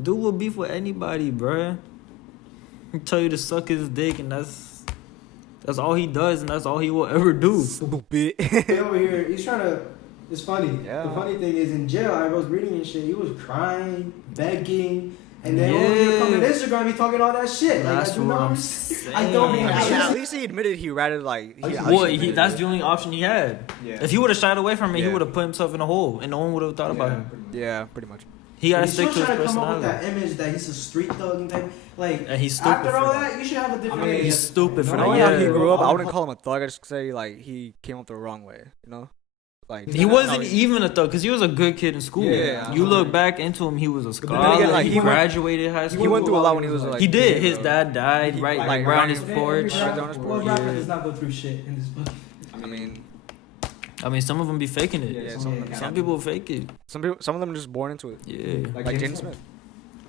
Dude will beef with anybody, bruh. He tell you to suck his dick, and that's all he does, and that's all he will ever do. Stupid. He over here, he's trying to. It's funny. Yeah. The funny thing is, in jail, I was reading and shit. He was crying, begging, and then over here coming to Instagram, he talking all that shit. That's I do what not I'm understand. I don't saying. mean I mean, I at least he admitted he ratted like. That's the only option he had. Yeah. If he would have shied away from it, he Yeah. would have put himself in a hole, and no one would have thought about him. Yeah, pretty much. He gotta He's stick still to his trying to come up with personality. that image that he's a street thug and type. Like, And he's stupid after for all that. that, you should have a different I mean, image. He's stupid for that. Knowing Yeah. how he grew up, I wouldn't call him a thug. I just say like he came up the wrong way. You know, like He wasn't even a thug because he was a good kid in school. Yeah. You look back into him, he was a then scholar. again, like, he he went- graduated high school. He went through a lot when he was like. He did. His dad died right like, around his right porch. Right down his Well, porch. rapper Yeah. does not go through shit in this book. I mean, I mean, some of them be faking it. Yeah, some people fake it. some of them are just born into it. Yeah. Like Jaden Smith.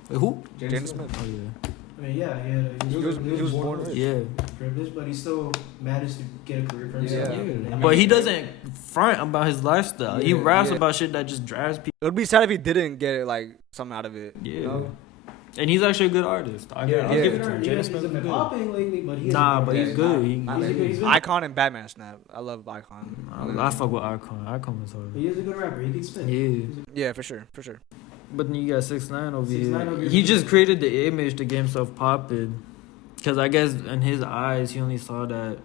Wait, who? Jaden Smith. Oh yeah. I mean, yeah, He was born rich. Yeah. privileged, but he still managed to get a career for himself. Yeah. But he doesn't front about his lifestyle. He Yeah, raps yeah. about shit that just drives people. It would be sad if he didn't get like something out of it. Yeah. You know? And he's actually a good artist. I'll Yeah, give it to him. He Jaden hasn't Smith is been good. popping lately, but he's Nah, but he's Yeah, good. nah, He- nah, he's good. Icon and Batman Snap. I love Icon. I fuck with Icon. Icon was hard. He is a good rapper. He can spit. Yeah. Yeah, for sure, for sure. But then you got 6ix9ine over 6ix9ine over here. here. He just created the image to get himself popping. Because I guess in his eyes, he only saw that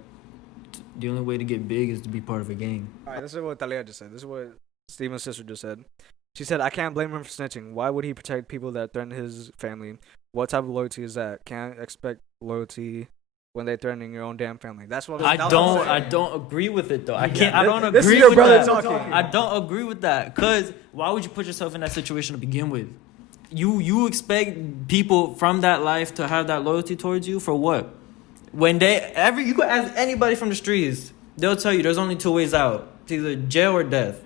the only way to get big is to be part of a gang. All right, this is what Talia just said. This is what Steven's sister just said. She said, "I can't blame him for snitching. Why would he protect people that threaten his family? What type of loyalty is that? Can't expect loyalty when they threatening your own damn family." That's what I that's what I'm saying. don't agree with it though. I can't. I don't This is agree your with brother that. talking. I don't agree with that. Cause why would you put yourself in that situation to begin with? You expect people from that life to have that loyalty towards you for what? When you could ask anybody from the streets, they'll tell you there's only 2 ways out. It's either jail or death.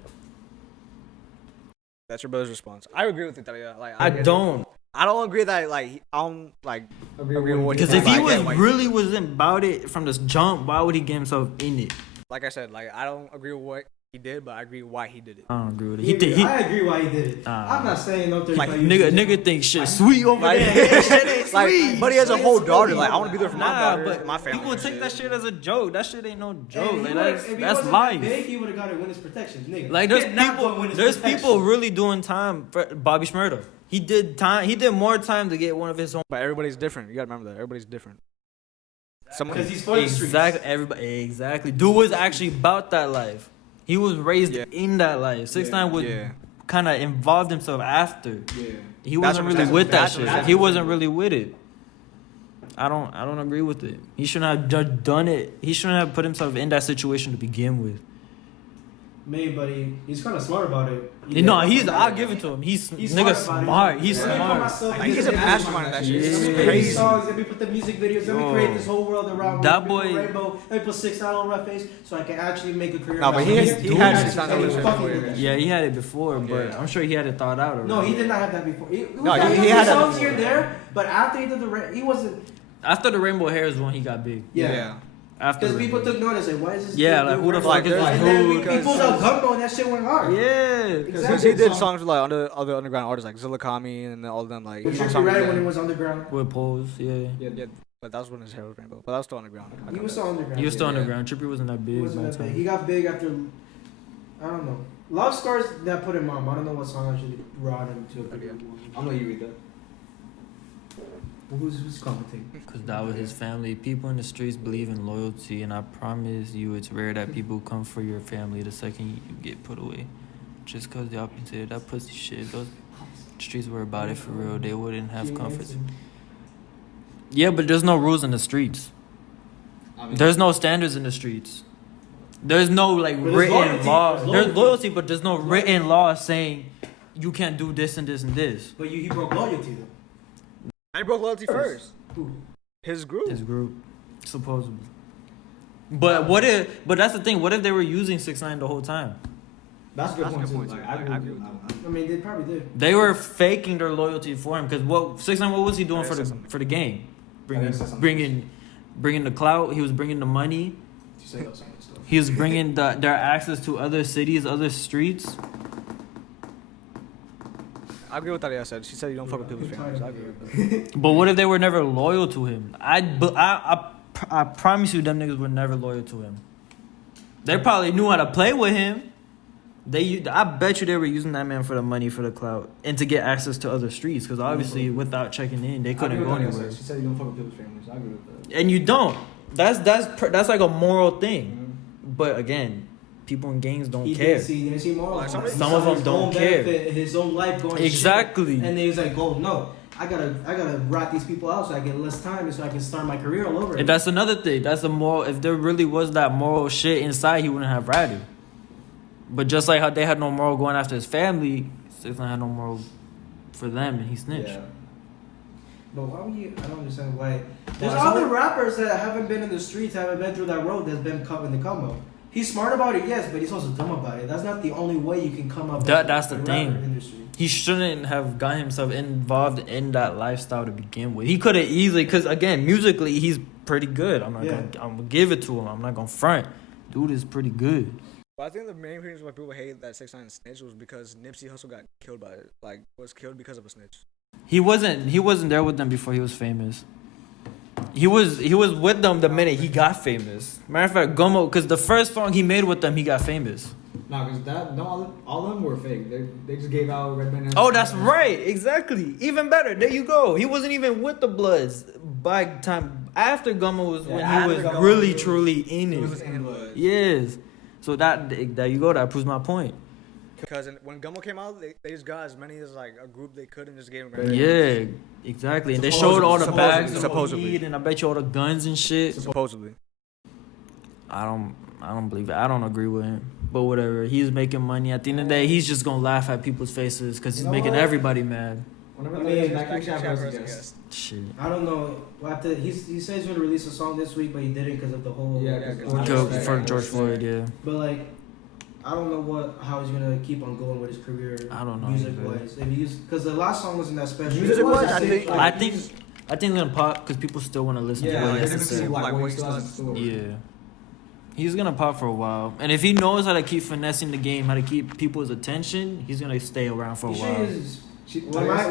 That's your brother's response. I agree with it, Talia. Like I get it. don't. I don't agree that like I don't like agree with what Because said, if he but I was get why really wasn't about it from the jump, why would he get himself in it? like I said, like I don't agree with what he did, but I agree why he did it. I don't agree with it. I agree why he did it. I'm not saying no 35 Like, years. Nigga think shit sweet over Like, there. Shit ain't like, sweet. but he has a Shit whole ain't daughter. sweet. Like I want to be there for my Nah, daughter, but my family. people and take shit. that shit as a joke. That shit ain't no joke. And Like, he that's if he that's wasn't life. that big, he would have got a witness protection, nigga. Like He did not go witness there's protection. people really doing time for Bobby Shmurda. He did time. He did more time to get one of his own. But everybody's different. You gotta remember that everybody's different. Someone because he's for the streets. Exactly. Everybody. Exactly. Dude was actually about that life. He was raised Yeah. in that life. 6ix9ine was Yeah. kind of involved himself after. Yeah. He wasn't really understandable. with that That's shit. understandable. He wasn't really with it. I don't agree with it. He shouldn't have done it. He shouldn't have put himself in that situation to begin with. Maybe, but he's kind of smart about it. I'll give it to him. He's nigga smart. He's smart. He's a mastermind of that shit. It's Let me crazy. songs. Let me put the music videos. Let me create this whole world around that me. boy. Rainbow. Let me put 6 on my face so I can actually make a career. No, but he had 6 9 before. Yeah, he had it before, but I'm sure he had it thought out already. No, he did not have that before. He had songs that here and there, but after he did he wasn't. After the rainbow hair is when he got big. Yeah. After because people took notice, like, why is this? Yeah, like who the fuck is this? And then he pulled out Gumbo and that shit went hard. Yeah, because he did songs with like other underground artists like Zilla Kami and all of them. Like he was right when he was underground. With Pose, yeah. But that was when his hair was rainbow. But that was still underground. He was still underground. He was still underground. Trippie wasn't that big. He wasn't that big. He got big after. I don't know. Love Scars that put him on. I don't know what song actually brought him to a bigger one. I'm gonna let you read that. Who's commenting? Because that was his family. People in the streets believe in loyalty, and I promise you it's rare that people come for your family the second you get put away. Just because y'all consider that pussy shit. Those streets were about it for real. They wouldn't have comfort. Yeah, but there's no rules in the streets. There's no standards in the streets. There's no written law. There's loyalty, but there's no written law saying you can't do this and this and this. But he broke loyalty though. I broke loyalty first. Who? His group. Supposedly. But that's the thing. What if they were using 6ix9ine the whole time? That's a good point too. I agree with that. I mean, they probably did. They were faking their loyalty for him because 6ix9ine, what was he doing for the game? Bringing the clout. He was bringing the money. He was bringing their access to other cities, other streets. I agree with that. I said she said you don't fuck with people's families. I agree with that. But what if they were never loyal to him? I promise you, them niggas were never loyal to him. They probably knew how to play with him. I bet you they were using that man for the money, for the clout, and to get access to other streets. Because obviously, without checking in, they couldn't go anywhere. She said you don't fuck with people's families. I agree with that. And you don't. That's like a moral thing. But again, people in gangs don't care. He didn't see moral. Some of them don't care. His own life going exactly. Shit. And they was like, "Oh no, I gotta rat these people out so I get less time and so I can start my career all over." And that's another thing. That's the moral. If there really was that moral shit inside, he wouldn't have ratted. But just like how they had no moral going after his family, 6ix9ine had no moral for them, and he snitched. Yeah. But why would you? I don't understand why. There's other rappers that haven't been in the streets, haven't been through that road, that's been in the come up. He's smart about it, yes, but he's also dumb about it. That's not the only way you can come up. That's the thing. Industry. He shouldn't have got himself involved in that lifestyle to begin with. He could have easily, because again, musically, he's pretty good. I'm gonna give it to him. I'm not gonna front. Dude is pretty good. But I think the main reason why people hate that 6ix9ine snitch was because Nipsey Hussle got killed by it. Like, was killed because of a snitch. He wasn't there with them before he was famous. He was with them the minute he got famous. Matter of fact, Gomo, because the first song he made with them, he got famous. No, because all of them were fake. They just gave out Red Band. Oh, that's right. Exactly. Even better. There you go. He wasn't even with the Bloods by time after Gummo was when he was really truly in it. Yes. So there you go. That proves my point. Because when Gummo came out, they just got as many as like a group they could and just gave them. Yeah, exactly. And they showed all the bags of weed, weed, and I bet you all the guns and shit. Supposedly. I don't believe it. I don't agree with him. But whatever. He's making money. At the end of the day, he's just gonna laugh at people's faces because he's making everybody mad. Shit. I don't know. After he says he's gonna release a song this week, but he didn't because of the whole for George Floyd, yeah. But like, I don't know how he's gonna keep on going with his career. I don't know. Music wise, because the last song wasn't that special. Music wise, I think it's gonna pop because people still want to listen to what he has to say. Yeah. He's gonna pop for a while, and if he knows how to keep finessing the game, how to keep people's attention, he's gonna stay around for a while.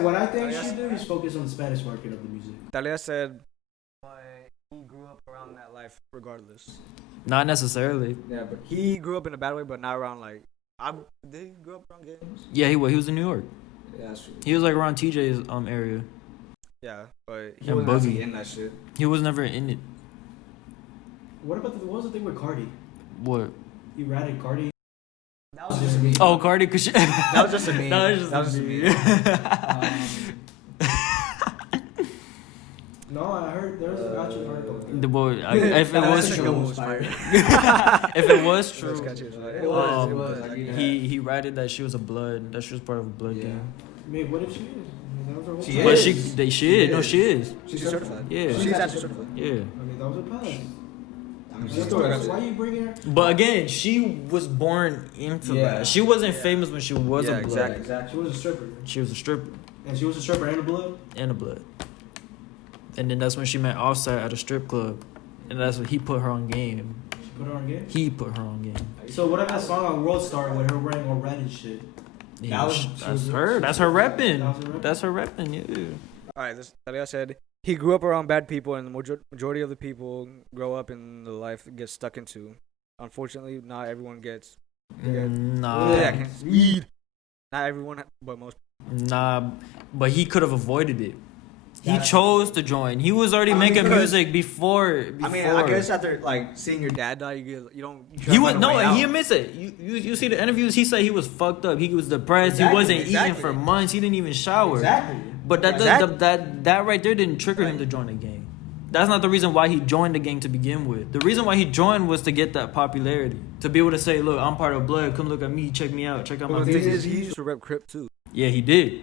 What I think he should do is focus on the Spanish market of the music. Talia said he grew up around that life regardless. Not necessarily. Yeah, but he grew up in a bad way, but not around like. Did he grow up around games? Yeah, he was in New York. Yeah, that's true. He was like around TJ's area. Yeah, but he wasn't actually in that shit. He was never in it. What was the thing with Cardi? What? He ratted Cardi. That was just a meme. Oh, Cardi, cause she... that was just a meme. That was just a meme. No, I heard there was a actual article. The boy, if it was true, if it was true, he rated that she was that she was part of a blood gang. I mean, what if she is? That was her whole She time. But is. she is. No, she is. She's certified. Yeah. She's actually certified. Yeah. I mean, that was her past. She's Why are you bringing her? But again, she was born into that. She wasn't famous when she was a blood. Exactly. She was a stripper. She was a stripper And she was a stripper and a blood? and a blood. And then that's when she met Offset at a strip club. And that's when he put her on game. She put her on game? He put her on game. So what if that song on World Star with her wearing all red and shit? Yeah, was- that's her. That's her repping. That was her repping? That's her repping, yeah. All right, this Talia said he grew up around bad people, and the majority of the people grow up in the life get stuck into. Unfortunately, not everyone gets. Nah. Yeah, weed. Not everyone, but most. Nah, but he could have avoided it. He That's- chose to join. He was already making because- music before. I mean, I guess after like seeing your dad die, you don't. He was he admits it. You see the interviews. He said he was fucked up. He was depressed. Exactly, he wasn't exactly. eating for months. He didn't even shower. Exactly. But that Exactly. that right there didn't trigger him to join the gang. That's not the reason why he joined the gang to begin with. The reason why he joined was to get that popularity, to be able to say, "Look, I'm part of Blood. Come look at me. Check me out. Check out my But the thing is, music." he used to rep Crip too. Yeah, he did.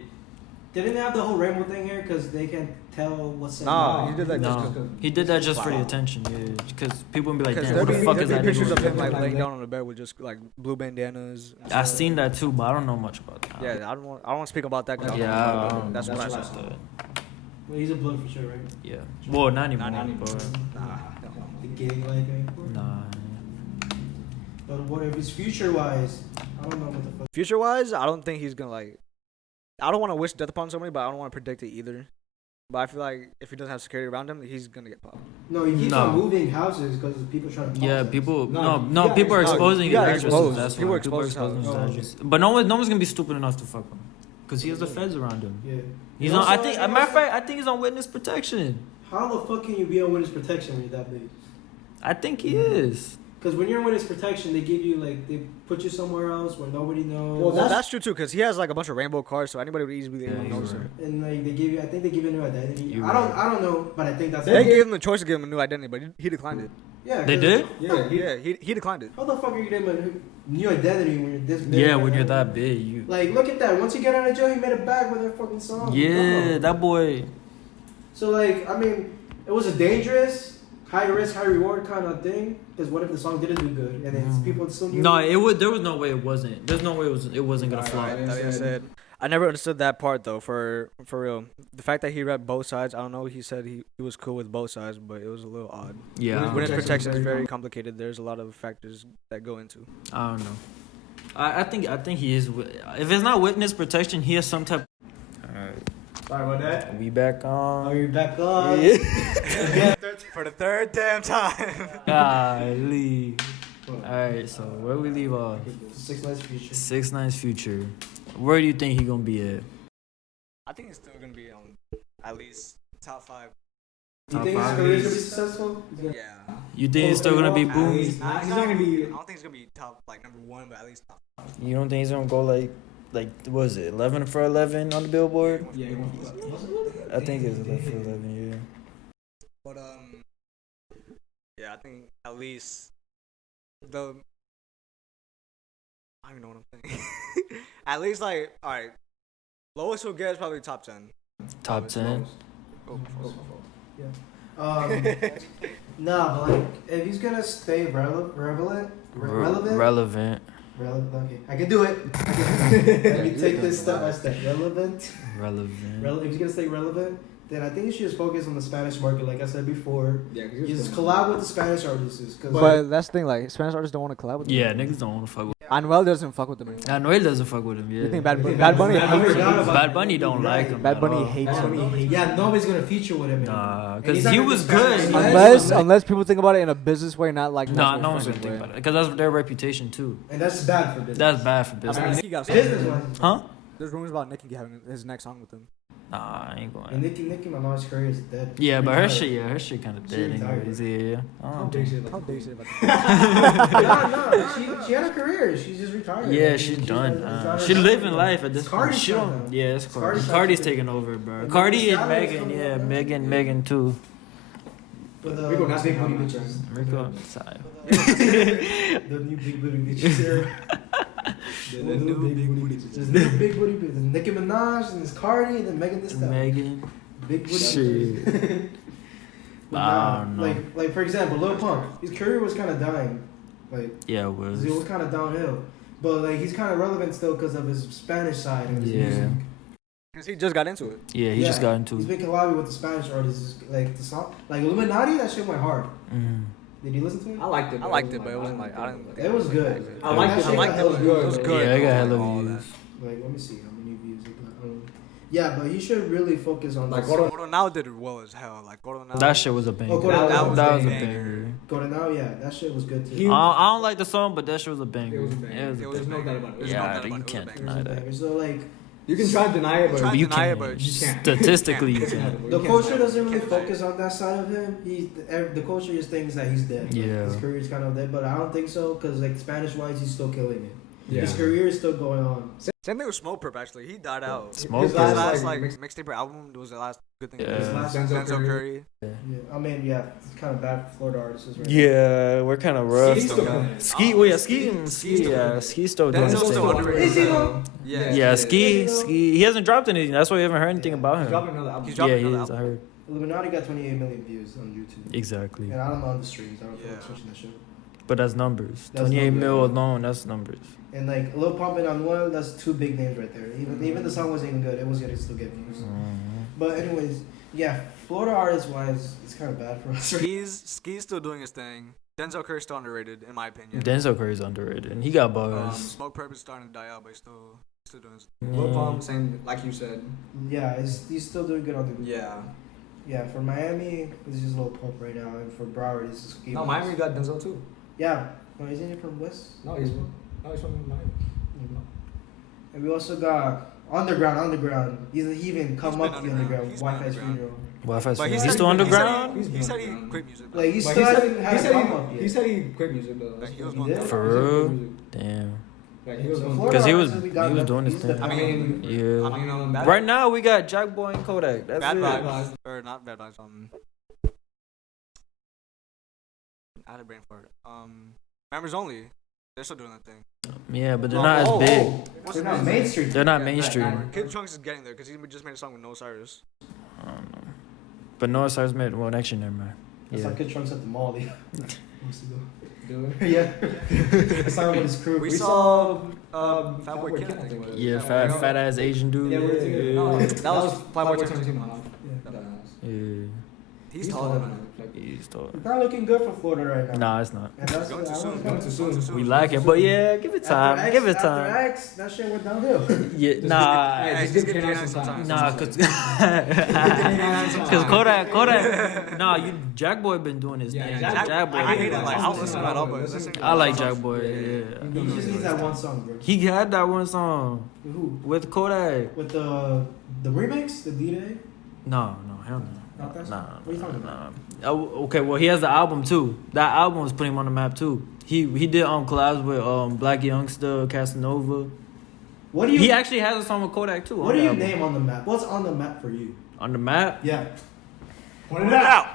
Didn't they have the whole rainbow thing here? Because they can tell what's in Nah, he did that just No, because. he did that just for the attention. Yeah, because people would be like, Because "Damn, what the fuck is there'd that?" be pictures nigga of him doing?" like laying down on the bed with just like blue bandanas. I seen that too, but I don't know much about that. Yeah, I don't want to speak about that. 'Cause I don't know Yeah, about that. That's what I about saw. that. Well, he's a blood for sure, right? Yeah. Well, not anymore. Not anymore. But The gang like thing. nah. But what if it's future wise? I don't know what the fuck. Future wise, I don't think he's gonna like. I don't want to wish death upon somebody, but I don't want to predict it either. But I feel like if he doesn't have security around him, he's gonna get popped. No, he keeps No. on moving houses because people trying to. Yeah, pop people. No, No, you got people are exposed. exposing You his got addresses. exposed. That's People why. are exposed People are his exposing his house. address. But no one's gonna be stupid enough to fuck him, cause he has the feds around him. Yeah. He's And on. I also- think. As a matter of fact, I think he's on witness protection. How the fuck can you be on witness protection when you're that big? I think he is. Because when you're on witness protection, they give you like they put you somewhere else where nobody knows. Well, that's true too, because he has like a bunch of rainbow cards, so anybody would easily be able to Yeah, notice you're him. and like they give you, I think they give you a new identity. You're I don't know, but I think that's. They gave him the choice to give him a new identity, but he declined it. Yeah. They 'cause- did? Yeah, he declined it. How the fuck are you getting a new identity when you're this big? Yeah, when you're that big, you. Like, look at that. Once you get out of jail, he made it back with that fucking song. Yeah, Come that boy. on. So like, I mean, it was a dangerous, high risk, high reward kind of thing. Because what if the song didn't do good and then people still knew? No, it would. There was no way it wasn't. There's no way it wasn't gonna flop. Alright. Like I said, I never understood that part though. For real, the fact that he read both sides, I don't know. He said he was cool with both sides, but it was a little odd. Yeah, Witness Protection protection is is very very complicated. There's a lot of factors that go into. I don't know. I think he is. If it's not witness protection, he has some type. Alright, Sorry about that. we back Oh, on. you're back on. For the third damn time. Golly. Alright, so where we leave off? 6 Nights Future. 6ix9ine's future. Where do you think he gonna be at? I think it's still gonna be on at least top 5. Do you Top think his five. career is gonna be successful? He's gonna- Yeah. You think it's still gonna be boom? He's not gonna be. I don't think it's gonna be top like number 1, but at least top. You don't think he's gonna go like what was it 11 for 11 on the Billboard? Yeah, I think it's 11 for 11. Yeah. But yeah, I think at least the. I don't even know what I'm saying. At least like, all right, lowest he'll get is probably top 10. Top 10. Nah, but like, if he's gonna stay relevant. Relevant. Okay, I can do it. Let me take this step by step. Relevant. If he's gonna stay relevant, then I think he should just focus on the Spanish market, like I said before. Yeah, Just collab with the Spanish artists. But that's the thing, like Spanish artists don't want to collab with Yeah, niggas don't want to fuck with. Anuel doesn't fuck with them anymore. I know he doesn't fuck with him. Yeah. You think Bad Bunny I hates forgot him? about Bad that. Bunny don't You're like right. him. Bad at Bunny all. hates him. Yeah, nobody's gonna feature with him. Nah, And because he's not he gonna was be Spanish. good. Unless people think about it in a business way, not like Nah, national no one's friendly gonna think way. about it because that's their reputation too. And that's bad for business. That's bad for I mean, business. Nicki got Business wise. Huh? There's rumors about Nicki having his next song with him. Nah, I ain't going. And Nicki Minaj's career is dead. Yeah, but her Retired. shit kind of She dead retired. anyways. Yeah. How dare you say about She had a career. She's just retired. Yeah, Like, she's she's done. retired. She living life at this point. Cardi's She time don't. now. Yeah, it's Cardi. Cardi's Cardi's time. taking over, bro. And Cardi and Sally's Megan. coming Yeah, out. Megan too. With, We gonna ask big him booty how much, bitches. Rico, sorry. The new big booty bitches era. The new big booty There's new big booty bitches. There's Nicki Minaj and there's Cardi and then Megan Thee Stallion. Megan. Big booty Shit. bitches. But I don't know. like for example, Lil Pump, his career was kind of dying. Like Yeah, it was. it was kind of downhill. But like he's kind of relevant still because of his Spanish side and his music. Because he just got into it. Yeah, he just got into He's it. been collabing with the Spanish artists. Like the song, like Illuminati, that shit went hard. Mm. Did you listen to it? I liked it. I liked it, but it wasn't like I didn't. It was good. I liked it. I liked it. That shit It was got good. Yeah, I got Like, hella all views. Like, let me see how many views it got. Yeah, but he should really focus on Like, this. what Coronel did well as hell. Like Coronel. That shit was a banger. Oh, Coronel. that was a banger. banger. Go to now, yeah, that shit was good too. He- I don't like the song, but that shit was a banger. It was a banger. Yeah, It was There's no doubt about it. There's no Yeah, doubt you about it. can't It was a deny banger. that. So like, You can try to deny it, but Try to You deny it, can't. but you can't. Statistically, you You can't. can't. the You culture can't. doesn't really Can't deny it. focus on that side of him. The culture just thinks that he's dead. Like, Yeah. his career is kind of dead, but I don't think so because like Spanish wise, he's still killing it. Yeah. His career is still going on. Same thing with Smoke Perp actually. He died out. Smoke His Perp. last like mixtape or album was the last good thing. Yeah. His last Denzel Curry. Yeah, I mean, yeah, it's kind of bad for Florida artists right Yeah, we're kind of rough. Ski's still going. Ski, well, yeah, Ski, yeah, Ski still doing his Denzel's still thing. underrated. Is he though? Yeah. Yeah, Ski. He hasn't dropped anything. That's why we haven't heard anything about He's him. dropping another album. He's Yeah, dropping he another is. I album. heard. Illuminati got 28 million views on YouTube. Exactly. And I don't know on the streams. I don't feel like Yeah. switching that shit. But that's numbers. That's 28 numbers. mil alone, that's numbers. And like Lil Pump and Anuel, that's two big names right there. Even the song wasn't even good, it was gonna still get views. But anyways, yeah, Florida artist wise, it's kind of bad for us. Ski's still doing his thing. Denzel Curry's still underrated in my opinion. Denzel Curry's underrated. And he got bars. Smoke Perp is starting to die out, but he's still doing his Lil Pump, same like you said. Yeah, he's still doing good on the. Yeah. Yeah, for Miami, this is Lil Pump right now, and for Broward, this is Ski. No, Miami got Denzel too. Yeah, no, isn't he from West? No, he's from Miami. And we also got Underground. He even come He's up been the Underground. He's been Wi-Fi's underground. funeral. Wi-Fi's But he's said still underground? He said he quit music. Like he But still hasn't had a come up he yet. said he quit music though. Like, he was He going did? through- For He said he quit real? music. Damn. Like he was So going Florida Because he was artists, we got doing his he's the- thing. I mean, Yeah. you know, bad Right now we got Jack Boy and Kodak. That's Bad it. vibes. Or not bad vibes. I had a brain fart. Members only. They're still doing that thing. Yeah, but they're not as big. What's They're the not name? mainstream. They're not Yeah, mainstream. Kid Trunks is getting there because he just made a song with Noah Cyrus. I don't know. But Noah Cyrus made one action there, man. That's Yeah. like Kid Trunks at the mall. Months ago. Do it. Yeah. I saw him with his crew. We saw Fatboy Kid. I think it was. Yeah, fat ass Asian dude. Yeah, we're together. No, Yeah. that was Flyboy Flyboy 22. 22. Yeah. He's taller than him. He's tall. It's not looking good for Florida right now. Nah, it's not. And that's Going too I soon. wanna- Going too soon. We like it, but yeah, give it time. After Give it After time. X, that shit went downhill. Yeah, nah. Hey, just give K9 some time. Nah, cause Kodak, nah, Jack Boy been doing his Yeah, thing. Jack- Jack Boy, I hate it. Like, I'll listen to that all, but I like Jack Boy. Yeah, He just needs that one song, bro. he had that one song Who? with Kodak. With the remix, the D-Day? No, hell no. Not that Nah, song? What are you talking about? nah. Oh, okay, well he has the album too. That album was putting him on the map too. He did collabs with Black Youngster, Casanova. What do you He actually has a song with Kodak too. What on do the you album. name on the map? What's on the map for you? On the map? Yeah. Point it out.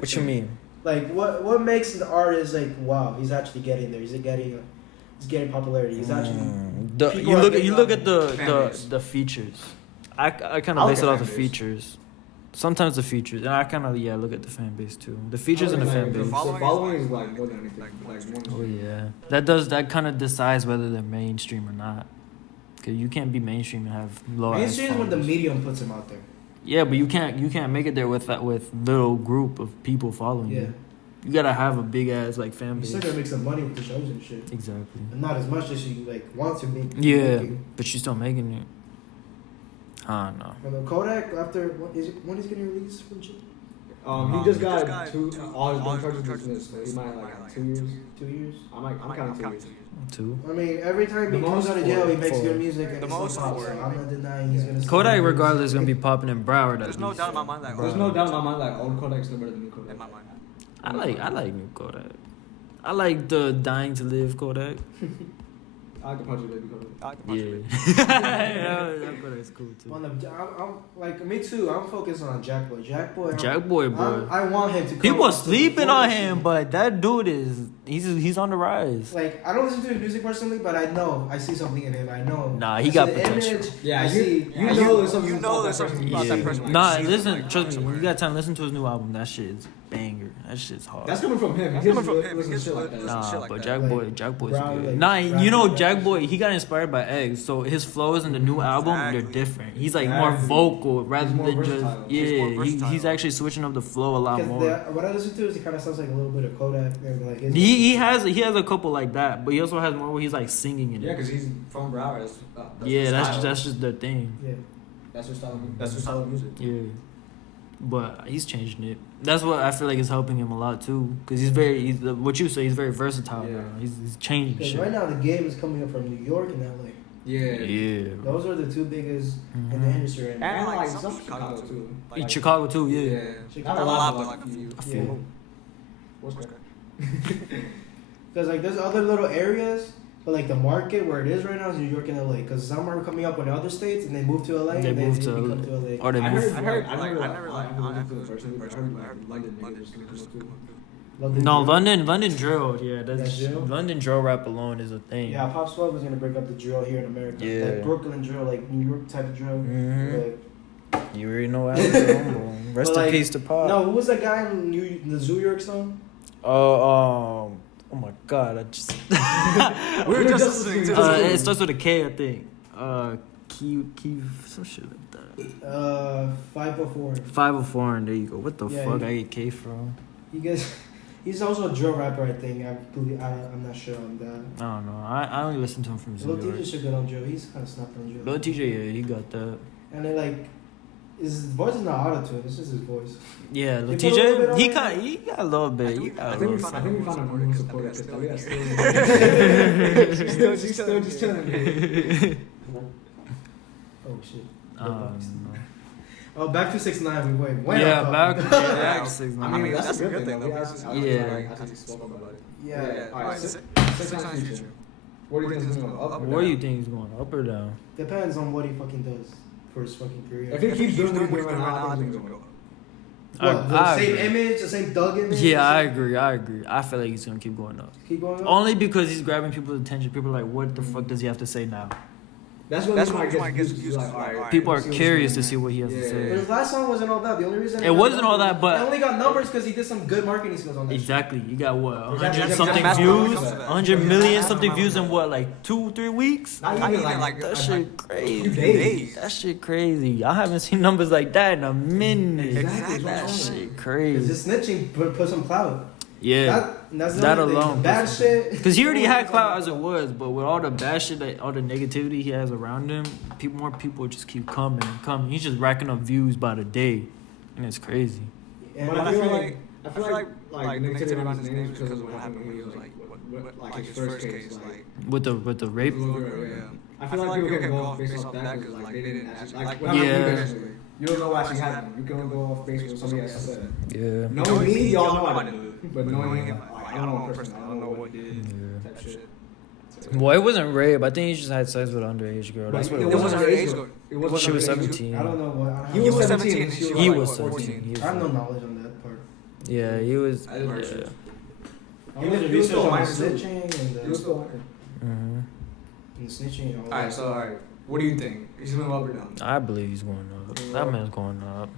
What you mean? Like what makes an artist like wow, he's actually getting there. He's getting popularity. He's actually people You are look getting at the features. I kind I of look base it at off the fan base. features. Sometimes the features, and I kind of look at the fan base too. The features and the fan The base. following is like more than anything. Oh yeah, that kind of decides whether they're mainstream or not. Cause you can't be mainstream and have low. mainstream is when the medium puts him out there. Yeah, but you can't make it there with little group of people following Yeah. you. You gotta have a big ass like fan You're base. still gonna make some money with the shows and shit. Exactly. And not as much as you like want to make. Yeah, making. but she's still making it. I don't know. And then Kodak after when is he getting released from shit? He just got all his gun charges dismissed. So he might like 2 years. 2 years. I'm counting 2 years. 2. I mean, every time he comes out of jail, he makes good music and it's so pop. So I'm not denying he's gonna. Kodak, regardless, is gonna be popping in Broward. There's no doubt in my mind that. There's no doubt in my mind that old Kodak's no better than new Kodak. In my mind. I like new Kodak. I like the Dying to Live Kodak. I like the Punch It Baby Kodak. Yeah, that Kodak's cool too. I'm like me too. I'm focused on Jack Boy. Jack Boy, boy. I want him to. People are sleeping on him, but that dude he's on the rise. Like I don't listen to his music personally, but I see something in him. I know. Nah, he got the potential. Image, Yeah, I see. you know there's something about that Yeah. person. Nah, listen, trust me. When you got time, listen to his new album. That shit is banger. That shit's hard. That's coming from him. That's He coming from doesn't him. listen He to shit like gets- that. Nah, shit like but that. Jack Boy's Brown, good. like, Nah, Brown you know Jack Jack Boy, he got inspired by Eggs, so his flows in the new album, they're Exactly. different. He's like more vocal rather more than just versatile. He's more he's versatile. actually switching up the flow a lot Because more. what I listen to is he kind of sounds like a little bit of Kodak and like his. He has a couple like that, but he also has more where he's like singing in Yeah, it. because he's from Broward. Yeah, his style. that's just the thing. Yeah. That's his style. That's his style of music. Yeah, but he's changing it. That's what I feel like is helping him a lot too, because he's what you say, he's very versatile Yeah. now. He's changing Because shit. right now the game is coming up from New York and LA. Yeah. Yeah. Those are the two biggest in the Mhm. industry right now. And like some some Chicago too. In Chicago too, yeah. Chicago. Not a lot, but like a few. A Yeah. few. What's good? Because like there's other little areas, but like the market where it is right now is New York and LA. Because some are coming up in other states and they move to LA. They and move then to they LA. come to LA. Or they I move. heard, I never like London London niggas niggas come up too. London No, drill. London drill. Yeah, That's that's drill? London drill rap alone is a thing. Yeah, Pop Smoke was gonna break up the drill here in America. Yeah. Like Brooklyn drill, like New York type of drill. Mhm. Like, You already know Alex Rumble. Rest But, in like, peace to Pop. no, who was that guy in the New York song? Oh my God! I just. We were just listening to It starts with a K, I think. Key, some shit like that. 504. 504, and there you go. What the Yeah, fuck? yeah. I get K from? You guys, he's also a drill rapper, I think. I believe. I'm not sure on that. I don't know. I only listen to him from Lil New York. TJ should get on drill. He's kind of snapping on drill. Lil TJ, yeah, he got that. And then like, his voice is not auto-tuned. It's just his voice. Yeah, Lil He put a little bit TJ, on it? he got a little bit. He got I a think little we bit. found a new supporter because Talia still. She's still just chilling. Oh shit. No. Oh, back to 6ix9ine. We went. Yeah, off back topic. to 6 I mean, that's a good thing, though. Yeah. Yeah. Alright, Six 6ix9ine future. What do you think is going up? What do you think is going up or down? Depends on what he fucking does for his fucking career. If he keeps doing what he's doing right now, I think he's going up. What, the I same agree. image, the same Doug image. Yeah, I agree. I feel like he's gonna keep going up. Keep going on. Only because he's grabbing people's attention. People are like, what the fuck does he have to say now? That's what I guess used to like, alright. People are see what's curious going to see what he has to But say. his last song wasn't all that. The only reason It wasn't all that, He but only got numbers because he did some good marketing skills on that. exactly, you got what, Exactly. 100 something That's what views, comes to that. 100 million something views in what, like 2-3 weeks? Not Not even even like That like shit crazy. days. That shit crazy. I haven't seen numbers like that in a minute. Exactly. That shit Because crazy. his snitching put some clout. Yeah. That's the That only thing. alone Bad puts shit. Because he already had clout as it was, but with all the bad shit, all the negativity he has around him, more people just keep coming and coming. He's just racking up views by the day, and it's crazy. And But I feel like the negativity around his name is because of what happened when he was like his first case, like With the rape. yeah. I feel like people can go off based off that because like they didn't actually like what Yeah. happened. You don't know what actually happened. You can only go off based on what somebody else said. Yeah. Knowing me, y'all know I did it, but knowing him, like, I don't know personally. I don't know what did Yeah. type shit. Well, it wasn't rape. I think he just had sex with an underage girl. That's what it It was. wasn't her age group. She was her age group. 17. I don't know what. He was 17. and He like, was 14. 17. I have no knowledge on that part. Yeah, he was. I didn't know Yeah. shit. I did He was research still on minor, snitching He was still minor. Mhm. and snitching and all Alright, that. so alright. What do you think? He's going up or down? I believe he's going up. That man's going up.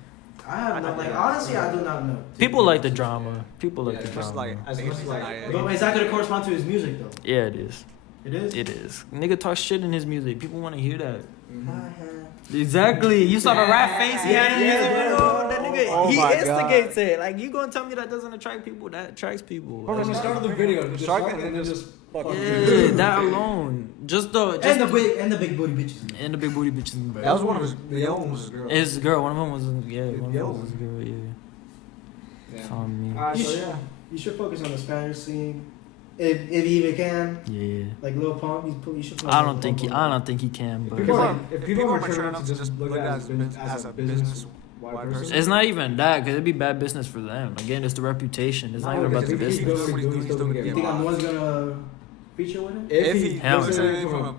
I have no, like, honestly, I do not know. People like the drama. People like Yeah, the Just drama. like As much as like, But is that going to correspond to his music, though? Yeah, it is. It is? It is. Nigga talk shit in his music. People want to hear that. Uh-huh. Exactly. You saw the rat face he had in his Yeah. video. That nigga, Oh he my instigates it. Like, you gonna tell me that doesn't attract people? That attracts people. From the start of the video, just Shark start and then just Yeah, that alone. Just the And the big booty bitches. and the big booty bitches. That was one of his. The yellow one was his girl. His girl. One of them was one of Yellow. them was his girl. Yeah. Yeah. Follow me. Alright, so yeah, you should focus on the Spanish scene, if you even can. Yeah. Like Lil Pump, you should. I don't think he can, but If people are mature enough to just look at it as a business white person, it's not even that, because it'd be bad business for them. Again, it's the reputation. It's not even about the business. You think Anuel's gonna feature with him? if he Hell looks no. at it from a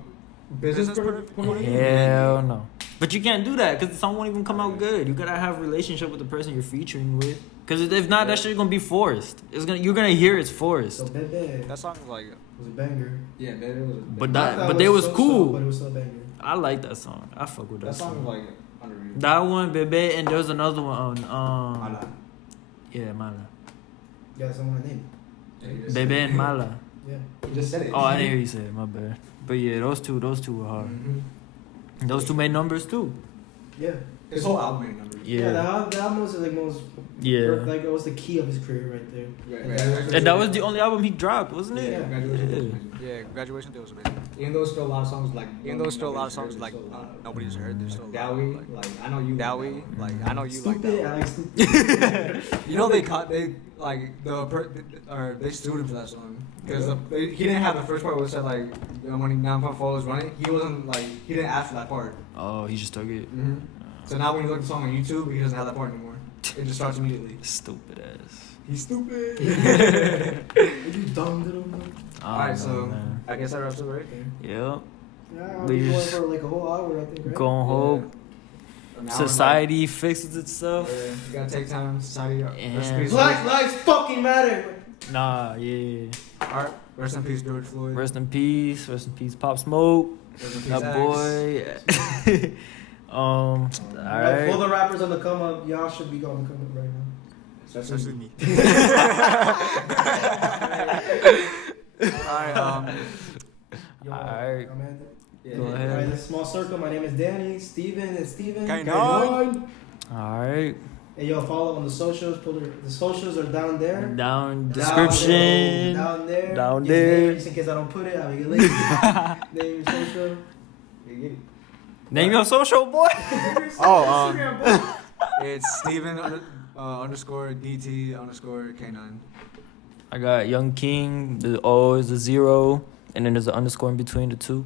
business point of view, Hell no. But you can't do that, because the song won't even come out good. You gotta have a relationship with the person you're featuring with. Because if not, that shit's gonna be forced. You're gonna hear it's forced. So Bebe That song was like. was a banger. yeah, that was. But they was cool. But it was still a banger. I like that song. I fuck with that That song song. was like underrated. That one, Bebe, and there's another one on Mala. yeah, Mala. Yeah, that's my name. Yeah, you just Bebe said it. and Mala. Yeah. You just said it. Oh, I didn't hear you say it. My bad. But yeah, those two were hard. Mhm. Those two made numbers too. Yeah. His whole album made numbers. Yeah, Yeah, the album was like most. yeah. Like it was the key of his career right there. Right. And that was the only album he dropped, wasn't it? Yeah. Graduation Yeah. was amazing. Yeah, Graduation Day was amazing. Even though there's still a lot of songs like. Nobody's heard, there's still a lot. Dowie, like I know you. Dowie, like I know you like Stupid. that. I like stupid. You know they They sued him for that song because he didn't have the first part where it said like when he 9.4 was running, he wasn't like he didn't ask for that part. Oh, he just took it. So now when you look at the song on YouTube, he doesn't have that part anymore. It just starts immediately. Stupid ass. He's stupid. You dumb little man. Alright, so man. I guess that wraps up right there. Yep. Yeah, We we're going just- for like a whole hour, I think, right? Gonna hope An hour society fixes and itself. like, you gotta take time. Society. Yeah. Rest in peace. Black lives fucking matter. Nah, yeah. Alright, rest in peace, George Floyd. Rest in peace. Rest in peace, Pop Smoke. Rest in peace, That Axe. boy. Like, for Alright. the rappers on the come up, y'all should be on the come up right now. Especially me. Alright, Yo, Alright. I'm Andy. Yeah. Go ahead. Alright, this small circle. My name is Danny. Steven and Steven. K9. Alright. Hey, yo, follow on the socials. The socials are down there. Down description. Down there. Down Your there. name, just in case I don't put it, I'll be lazy. Name, social. Name your social, boy. Oh, Instagram, boy. it's Steven underscore DT underscore K9. I got Young King. The O is a 0, and then there's an underscore in between the two.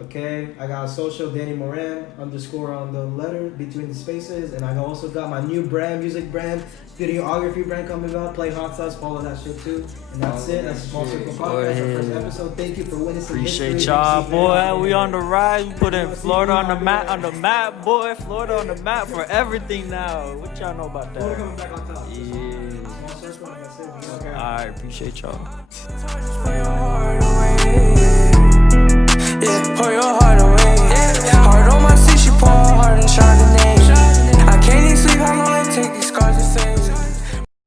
Okay, I got a social Danny Moran underscore on the letter between the spaces, and I also got my new brand, music brand, videography brand coming up. Play Hot Sauce, follow that shit too. And that's it. That's Small Circle Podcast, our first episode. Thank you for witnessing. Appreciate history. y'all, See boy. you We on the rise. We put in Florida on the map, boy. Florida on the map for everything now. What y'all know about Florida that? coming back on top. Yeah. Small Circle, that's it. All right, appreciate y'all. Yeah, pour your heart away.